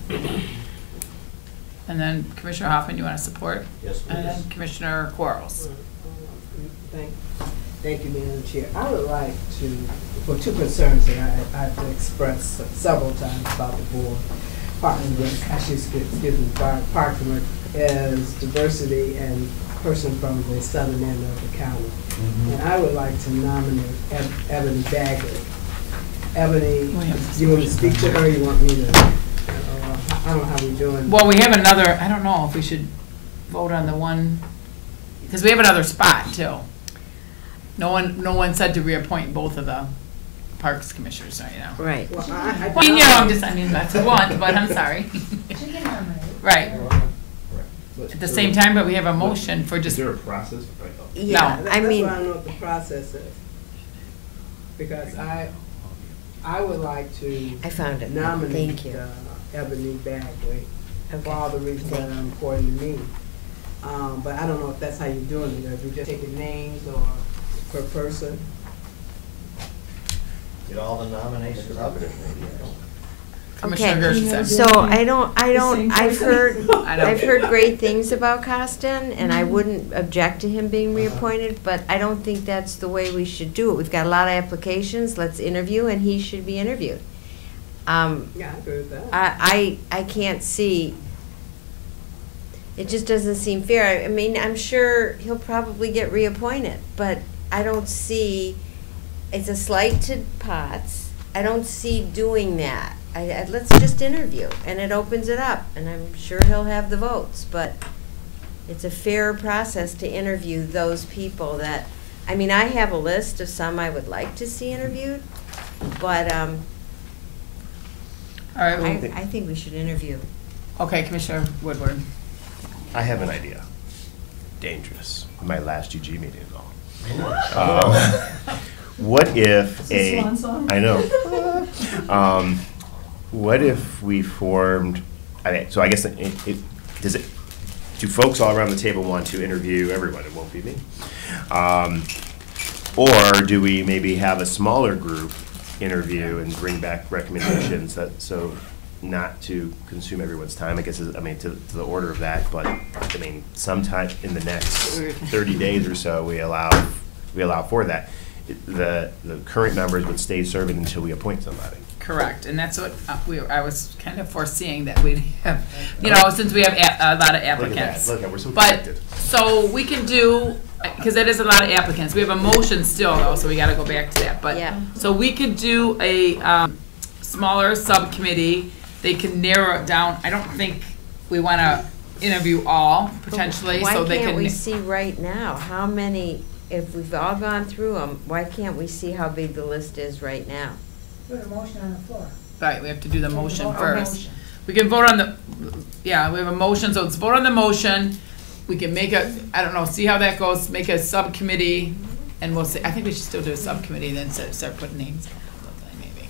And then Commissioner Hoffman, you want to support? Yes, please. And then Commissioner Quarles. Thank you, Madam Chair. I would like to, well, 2 concerns that I've expressed several times about the board. Parks and Rec, Parks and Rec, as diversity and person from the southern end of the county. Mm-hmm. And I would like to nominate Ebony Bagley. Ebony, you want to speak to her? You want me to? I don't know how we're doing. Well, we have another, I don't know if we should vote on the one, because we have another spot too. No one said to reappoint both of the Parks Commissioners right now. Right. Well, I mean, that's one, but I'm sorry. Right. At the same time, but we have a motion for just. Is there a process? Yeah, No. That's I mean, why I don't know what the process is. Because I would like to I found it. nominate Thank you. Ebony Bagley for Okay. all the reasons that are important to me. But I don't know if that's how you're doing it, if you're just taking names or per person. Get all the nominations up there, maybe. Commissioner Gershon. So I've heard great things about Costin, and I wouldn't object to him being reappointed, but I don't think that's the way we should do it. We've got a lot of applications, let's interview, and he should be interviewed. Yeah, I agree with that. I can't see, it just doesn't seem fair. I mean, I'm sure he'll probably get reappointed, but I don't see, it's a slight to Potts. I don't see doing that. Let's just interview, and it opens it up, and I'm sure he'll have the votes, but it's a fair process to interview those people that, I mean, I have a list of some I would like to see interviewed, but All right. Well, I think we should interview. okay, Commissioner Woodward. I have an idea. Dangerous. My last UG meeting and all. What if It's a swan song. I know. What if we formed, so I guess do folks all around the table want to interview everyone? It won't be me. Or do we maybe have a smaller group interview and bring back recommendations so not to consume everyone's time, I guess, to the order of that, but, I mean, sometime in the next 30 days or so, we allow for that. The current members would stay serving until we appoint somebody. Correct, and that's what I was kind of foreseeing that we'd have, since we have a lot of applicants. Look at that, we're so But, connected. so we can do, because that is a lot of applicants, we have a motion still though, so we gotta go back to that, but. Yeah. So we could do a, smaller subcommittee, they can narrow it down, I don't think we wanna interview all, potentially, so they Why can. can't we see right now, how many, if we've all gone through them, why can't we see how big the list is right now? Put a motion on the floor. Right, we have to do the motion Vote on first. motion. We can vote on the, yeah, we have a motion, so let's vote on the motion. We can make a, I don't know, see how that goes, make a subcommittee, and we'll see, I think we should still do a subcommittee, then start putting names, maybe.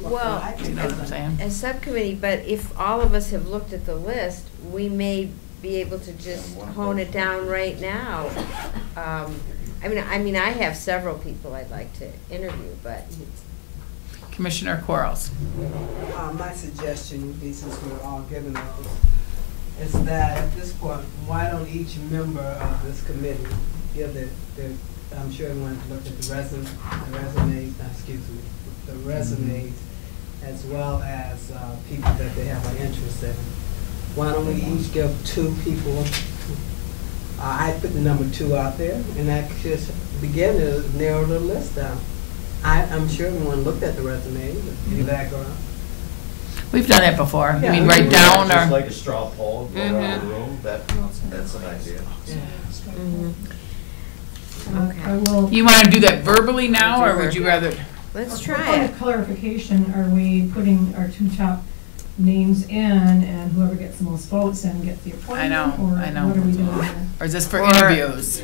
Well, Do you know what I'm saying? a subcommittee, but if all of us have looked at the list, we may be able to just hone it down right now. I mean, I have several people I'd like to interview, but. Commissioner Quarles. My suggestion would be, since we're all given those, is that at this point, why don't each member of this committee give I'm sure everyone looked at the resumes, as well as people that they have an interest in. Why don't we each give 2 people? I put the number 2 out there, and that just begin to narrow the list down. I'm sure everyone looked at the resume, the background. We've done that before. Yeah. You mean write down Just or? like a straw poll, go around the room, that's an idea. I will. You wanna do that verbally now, or would you rather? Let's For try point it. of clarification, are we putting our 2 top names in, and whoever gets the most votes then gets the appointment? I know. Or what are we doing there? Or is this for Or- interviews?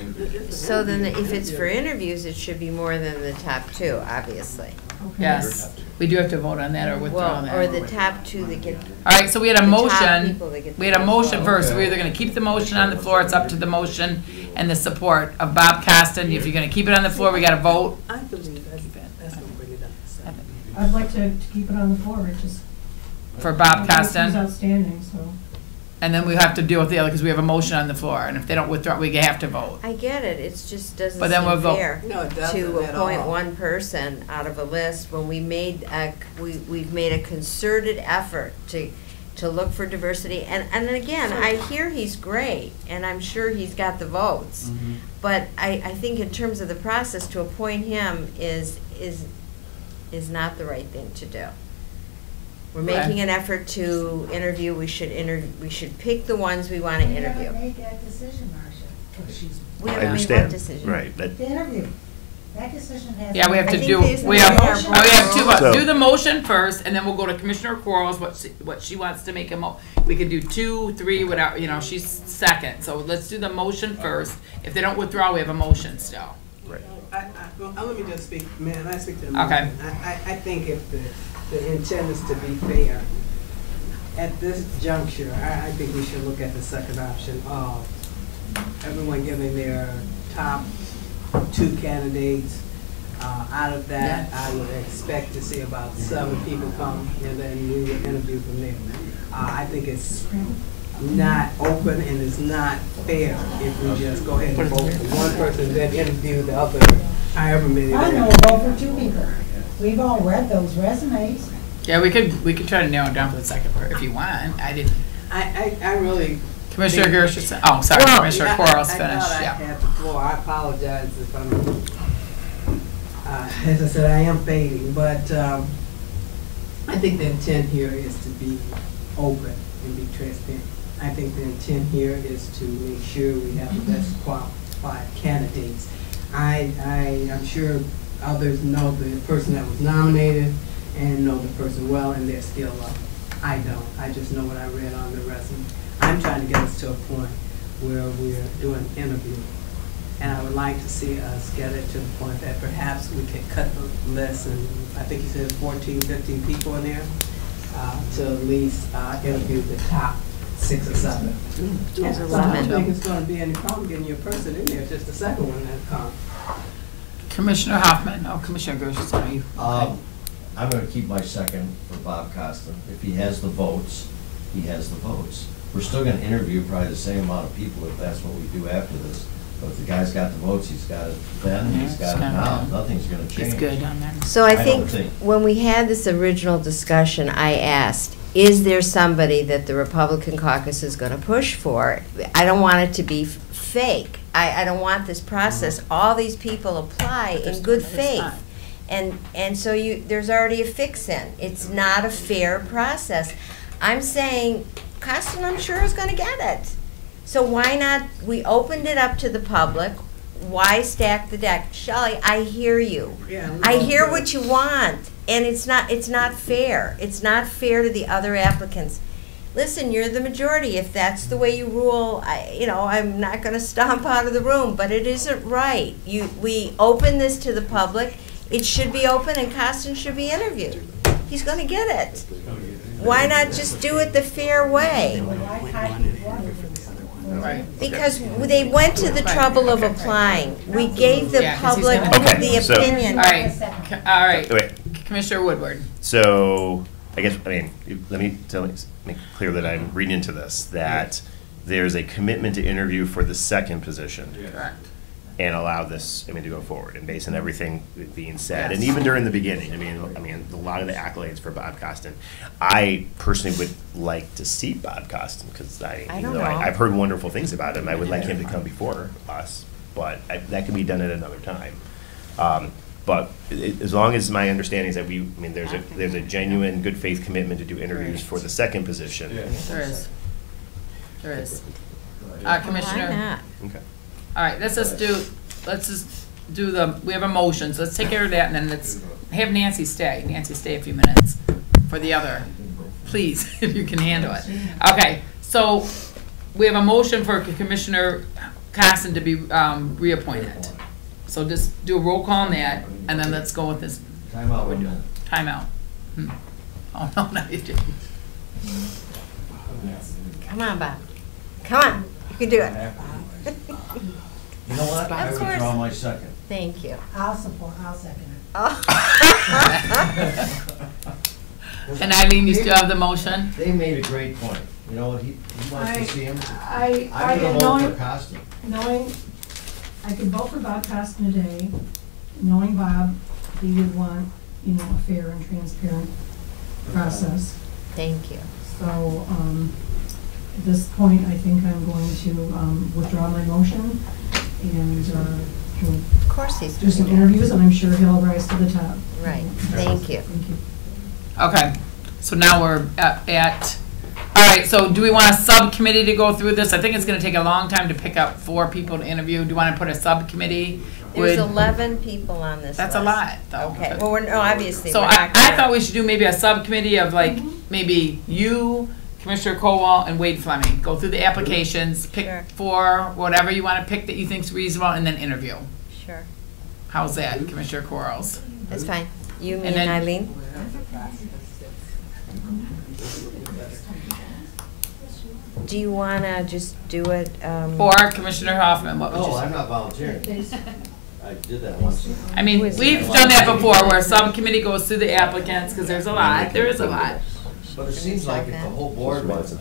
So then if it's for interviews, it should be more than the top 2, obviously. Okay. Yes, we do have to vote on that or withdraw Well, that. or the top 2 that get. All right, so we had a the top motion, people that get we had a the motion vote. first, so we're either gonna keep the motion on the floor, it's up to the motion and the support of Bob Costin. If you're gonna keep it on the floor, we gotta vote. I believe that's going to bring it up. I'd like to keep it on the floor, it just. For Bob He's Costin, outstanding, so. and then we have to deal with the other, because we have a motion on the floor, and if they don't withdraw, we have to vote. I get it, it just doesn't But then we'll seem go- fair No, it doesn't to at appoint all. one person out of a list when we made we've made a concerted effort to look for diversity. And again, I hear he's great, and I'm sure he's got the votes. But I think in terms of the process, to appoint him is not the right thing to do. We're Okay. making an effort to interview, we should pick the ones we want to interview. We haven't made that decision, Marcia. We I haven't made understand. what decision? Right, that, The interview, that decision has. Yeah, we have I to think do, these we have, are oh, we have 2 votes. So- Do the motion first, and then we'll go to Commissioner Quarles, what she wants to make we could do 2, 3, whatever, she's second. So let's do the motion first. If they don't withdraw, we have a motion still. Well, let me just speak, man, I speak to the Okay. motion. I think if the intent is to be fair, at this juncture, I think we should look at the second option of everyone giving their top 2 candidates. Out of that, I would expect to see about 7 people come, and then we would interview from there. I think it's not open and it's not fair if we just go ahead and vote for one person, then interview the other, however many. I know, vote for 2 people. We've all read those resumes. Yeah, we could try to narrow it down for the second part if you want. I didn't. I really. Commissioner think- Gershenson, oh, sorry, Well, Commissioner I- Quarles I finished, thought I yeah. had the floor. I apologize if I'm, as I said, I am fading, but I think the intent here is to be open and be transparent. I think the intent here is to make sure we have the best qualified candidates. I'm sure others know the person that was nominated and know the person well, and they're still up. I don't. I just know what I read on the resume. I'm trying to get us to a point where we're doing interviews. And I would like to see us get it to the point that perhaps we could cut the list, and I think you said 14, 15 people in there, to at least interview the top 6 or 7. There's a So I lot. don't think it's gonna be any problem getting your person in there, it's just the second one that comes. Commissioner Hoffman, Commissioner Gershenson, are you? I'm gonna keep my second for Bob Costin. If he has the votes, he has the votes. We're still gonna interview probably the same amount of people if that's what we do after this. But if the guy's got the votes, he's got it then, he's got it now. Nothing's gonna change. It's good on there. So I don't think when we had this original discussion, I asked, is there somebody that the Republican caucus is going to push for? I don't want it to be fake. I don't want this process. All these people apply in good faith. And so there's already a fix-in. It's not a fair process. I'm saying, Costin, I'm sure, is going to get it. So why not, we opened it up to the public, why stack the deck? Shelley, I hear you. Yeah, I hear what you want, and it's not fair. It's not fair to the other applicants. Listen, you're the majority. If that's the way you rule, I'm not going to stomp out of the room, but it isn't right. We open this to the public. It should be open, and Costin should be interviewed. He's going to get it. Why not just do it the fair way? Right. Because they went to the trouble of applying. We gave the Yeah, 'cause he's public gonna- Okay, the so- opinion. All right, Wait. Commissioner Woodward. So, I guess, I mean, let me make clear that I'm reading into this, that there's a commitment to interview for the second position. Correct. And allow this, I mean, to go forward, and based on everything being said, and even during the beginning, I mean, a lot of the accolades for Bob Costin. I personally would like to see Bob Costin, because don't know. I've heard wonderful things about him. I would like him to come before us, but that can be done at another time. But as long as my understanding is that there's a genuine good faith commitment to do interviews for the second position. There is. There is. Commissioner. Why not? Okay. All right, let's just do we have a motion, so let's take care of that, and then let's have Nancy stay. Nancy, stay a few minutes for the other, please, if you can handle it. Okay, so we have a motion for Commissioner Costin to be reappointed. So just do a roll call on that, and then let's go with this. Time out 1 minute. Time out. Oh, no, no, you didn't. Come on, Bob. Come on, you can do it. You know what? I Of withdraw course. my second. Thank you. I'll second it. Oh. And Eileen, you still have the motion? They made a great point. You know what, he wants to see him. I I'm gonna vote knowing, for Costin. knowing, I could vote for Bob Costin today, knowing Bob, he would want, a fair and transparent process. Thank you. So, at this point, I think I'm going to, withdraw my motion and, he'll Of course he's do some doing that. interviews, and I'm sure he'll rise to the top. Right, thank you. Thank you. Okay, so now we're all right, so do we want a subcommittee to go through this? I think it's gonna take a long time to pick up 4 people to interview. Do you wanna put a subcommittee? There's 11 people on this That's a list. lot, though. Okay, well, obviously, So we're I not gonna. thought we should do maybe a subcommittee of like, maybe you, Commissioner Kowal, and Wade Fleming. Go through the applications, pick Sure. 4, whatever you wanna pick that you think's reasonable, and then interview. Sure, How's that, Commissioner Quarles? that's fine. You, me, And and then- Eileen? Do you wanna just do it, Or Commissioner Hoffman, what would you No, say? I'm not volunteering. I did that once. I mean, we've done that before, where a subcommittee goes through the applicants, because there's a lot, there is a lot. But it seems like if the whole board wants it.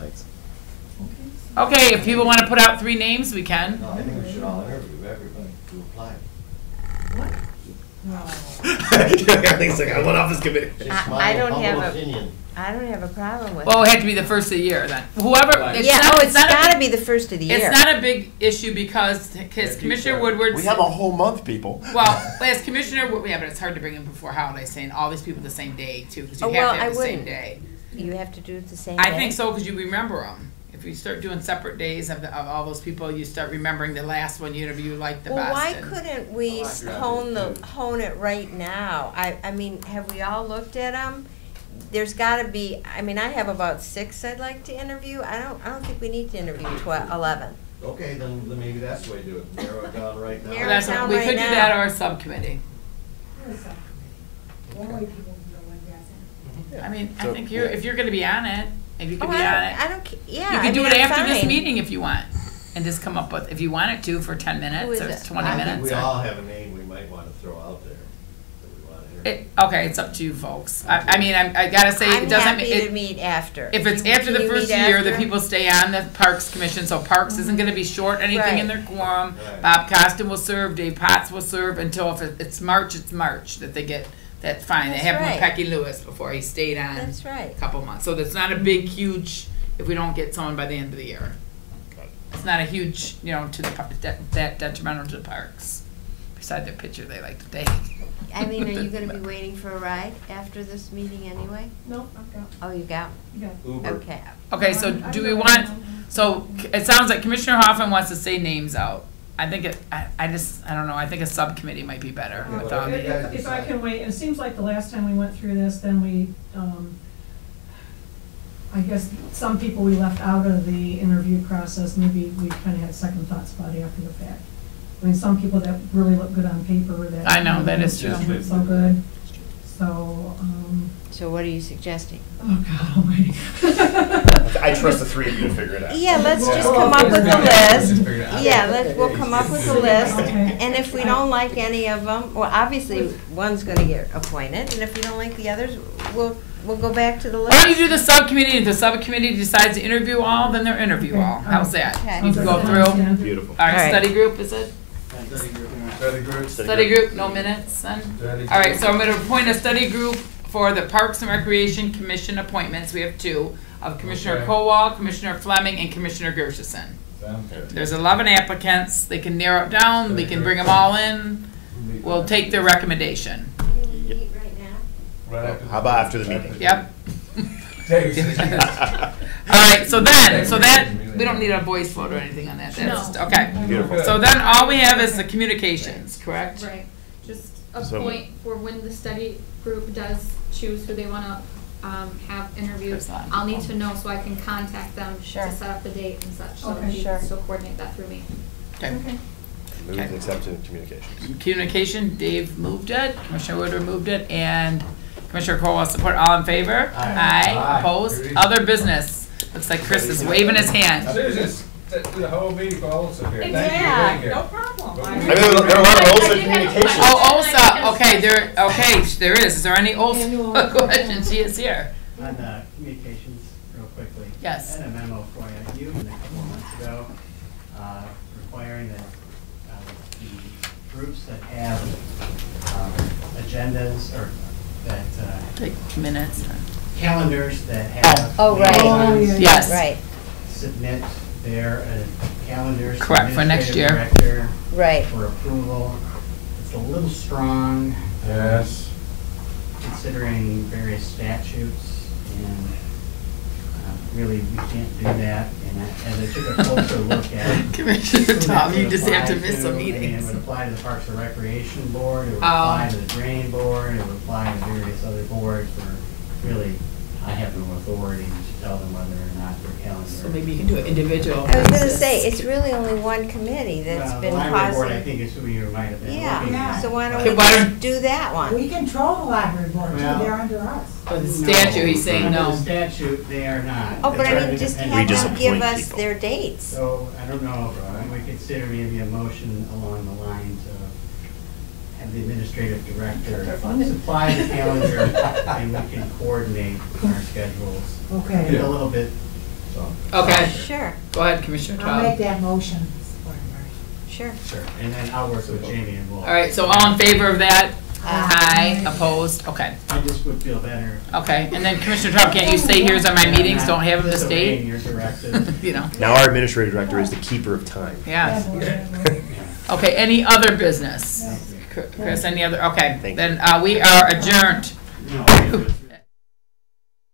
Okay, if people wanna put out 3 names, we can. No, I think we should all interview everybody who applied. Everything's like, I want off this committee. Just I my don't humble have opinion. I don't have a problem with Well, it it. had to be the first of the year then. Whoever, Right. it's Yeah, not, it's not a gotta big- be the first of the year. It's not a big issue because Commissioner Woodward. We have a whole month, people. Well, as Commissioner, yeah, but it's hard to bring in before holidays, saying all these people the same day too, because you Oh, have well, to have I the same wouldn't. day. You have to do it the same I day? think so, because you remember them. If you start doing separate days of all those people, you start remembering the last one you interviewed like the Well, best. why and- couldn't we hone it right now? I mean, have we all looked at them? There's gotta be, I mean, I have about 6 I'd like to interview. I don't think we need to interview 11. Okay, then maybe that's the way to do it. Narrow it down right now. Narrow it That's down we right could do now. that or a subcommittee. I mean, I So- think if you're gonna be on it, if you could Oh, be on it. I don't, yeah. You I can do mean, it I'm after this fine. meeting if you want, and just come up with, if you wanted to, for 10 minutes is or it? 20 I think minutes. we or- all have a name we might want to throw out there that we want to hear. Okay, it's up to you folks. I mean, I gotta say, it I'm doesn't. happy to It, meet after. if it's Can after the you first meet year, the after? people stay on the Parks Commission, so Parks isn't gonna be short anything in Right. their quorum. Right. Bob Costin will serve, Dave Potts will serve until if it's March, that they get, that's fine. They That's have him with right. Pecky Lewis before he stayed on That's right. a couple months. So that's not a big, huge, if we don't get someone by the end of the year. It's not a huge, to the, that detrimental to the parks, beside their picture they like to take. Eileen, are you gonna be waiting for a ride after this meeting anyway? No, I've got, Oh, you got? Uber. Okay. Okay, so do we want, so it sounds like Commissioner Hoffman wants to say names out. I think I don't know, I think a subcommittee might be better with all the, if I can wait, it seems like the last time we went through this, then we, I guess some people we left out of the interview process, maybe we kind of had second thoughts about it after the fact. I mean, some people that really look good on paper that. I know, that is true. Not so good, so, So what are you suggesting? oh God almighty. I trust the three of you to figure it out. Yeah, let's just come up with a list. Yeah, we'll come up with a list, and if we don't like any of them, well, obviously, one's gonna get appointed, and if we don't like the others, we'll go back to the Why don't you list. do the subcommittee? If the subcommittee decides to interview all, then they'll interview all. How's that? Okay. You can go through. Beautiful. All right, All right. study group, is it? Study group, no minutes then? All right, so I'm gonna appoint a study group for the Parks and Recreation Commission appointments. We have two, of Commissioner Kowal, Commissioner Fleming, and Commissioner Gershenson. There's 11 applicants. They can narrow it down, we can bring them all in. We'll take their recommendation. How about after the meeting? Yep. All right, so that, we don't need a voice vote or anything on that. That's, No. okay. Beautiful. So then all we have is the communications, correct? Right, just a So- point for when the study group does choose who they wanna, have interviews. Excellent. I'll need to know so I can contact them Sure. to set up the date and such, so Okay, you sure. can still coordinate that through me. Okay. Move and accept in communications. Communication, Dave moved it, Commissioner Woodward moved it, and Commissioner Cole will support. All in favor? Aye. Opposed? Other business. Looks like Chris is waving his hand. The whole meeting also here. Yeah, no problem. I mean, there are a lot of rules in communications. Oh, OSA, okay, there is. Is there any OSA questions? She is here. On communications, real quickly. Yes. I had a memo for you a couple of months ago, requiring that the groups that have agendas or that Take minutes. calendars that have Oh, right. liaisons Yes. Right, submit their calendars. to Correct, for next year. administrative director right. for approval. It's a little strong. Yes. Considering various statutes, and really we can't do that. And as I took a closer look at it, Commissioner Tom, you just have to apply miss some I mean, meetings. it would apply to the Parks and Recreation Board, it would Oh. apply to the Drain Board, it would apply to various other boards where really I have no authority to tell them whether or not their calendar. So maybe you can do it individual. I was gonna basis. say, it's really only one committee that's Well, been the library board, I causing. think, is who you might have been looking Yeah, at. so why don't Okay, we why just don't- do that one? We control the library board, too, Well- they're under us. For the statute, he's saying Under no. the statute, they are not. Oh, but They're I mean, just independent. have them give appoint us people. their dates. So, I don't know, we consider maybe a motion along the lines of have the administrative director supply the calendar and we can coordinate our schedules. Okay. Get a little bit, so. Okay, Sure, go ahead, Commissioner I'll make Tom. that motion. sure. Sure, and then I'll work with Jamie and we'll. All right, so all in favor of that? Aye. Opposed? Okay. I just would feel better. Okay, and then Commissioner Tom, can't you say here's on my meetings, don't have them this Disobeying date? your directive. You know, Now our administrative director is the keeper of time. yeah. Okay, any other business? Chris, any other, okay, Thank then we are adjourned. No,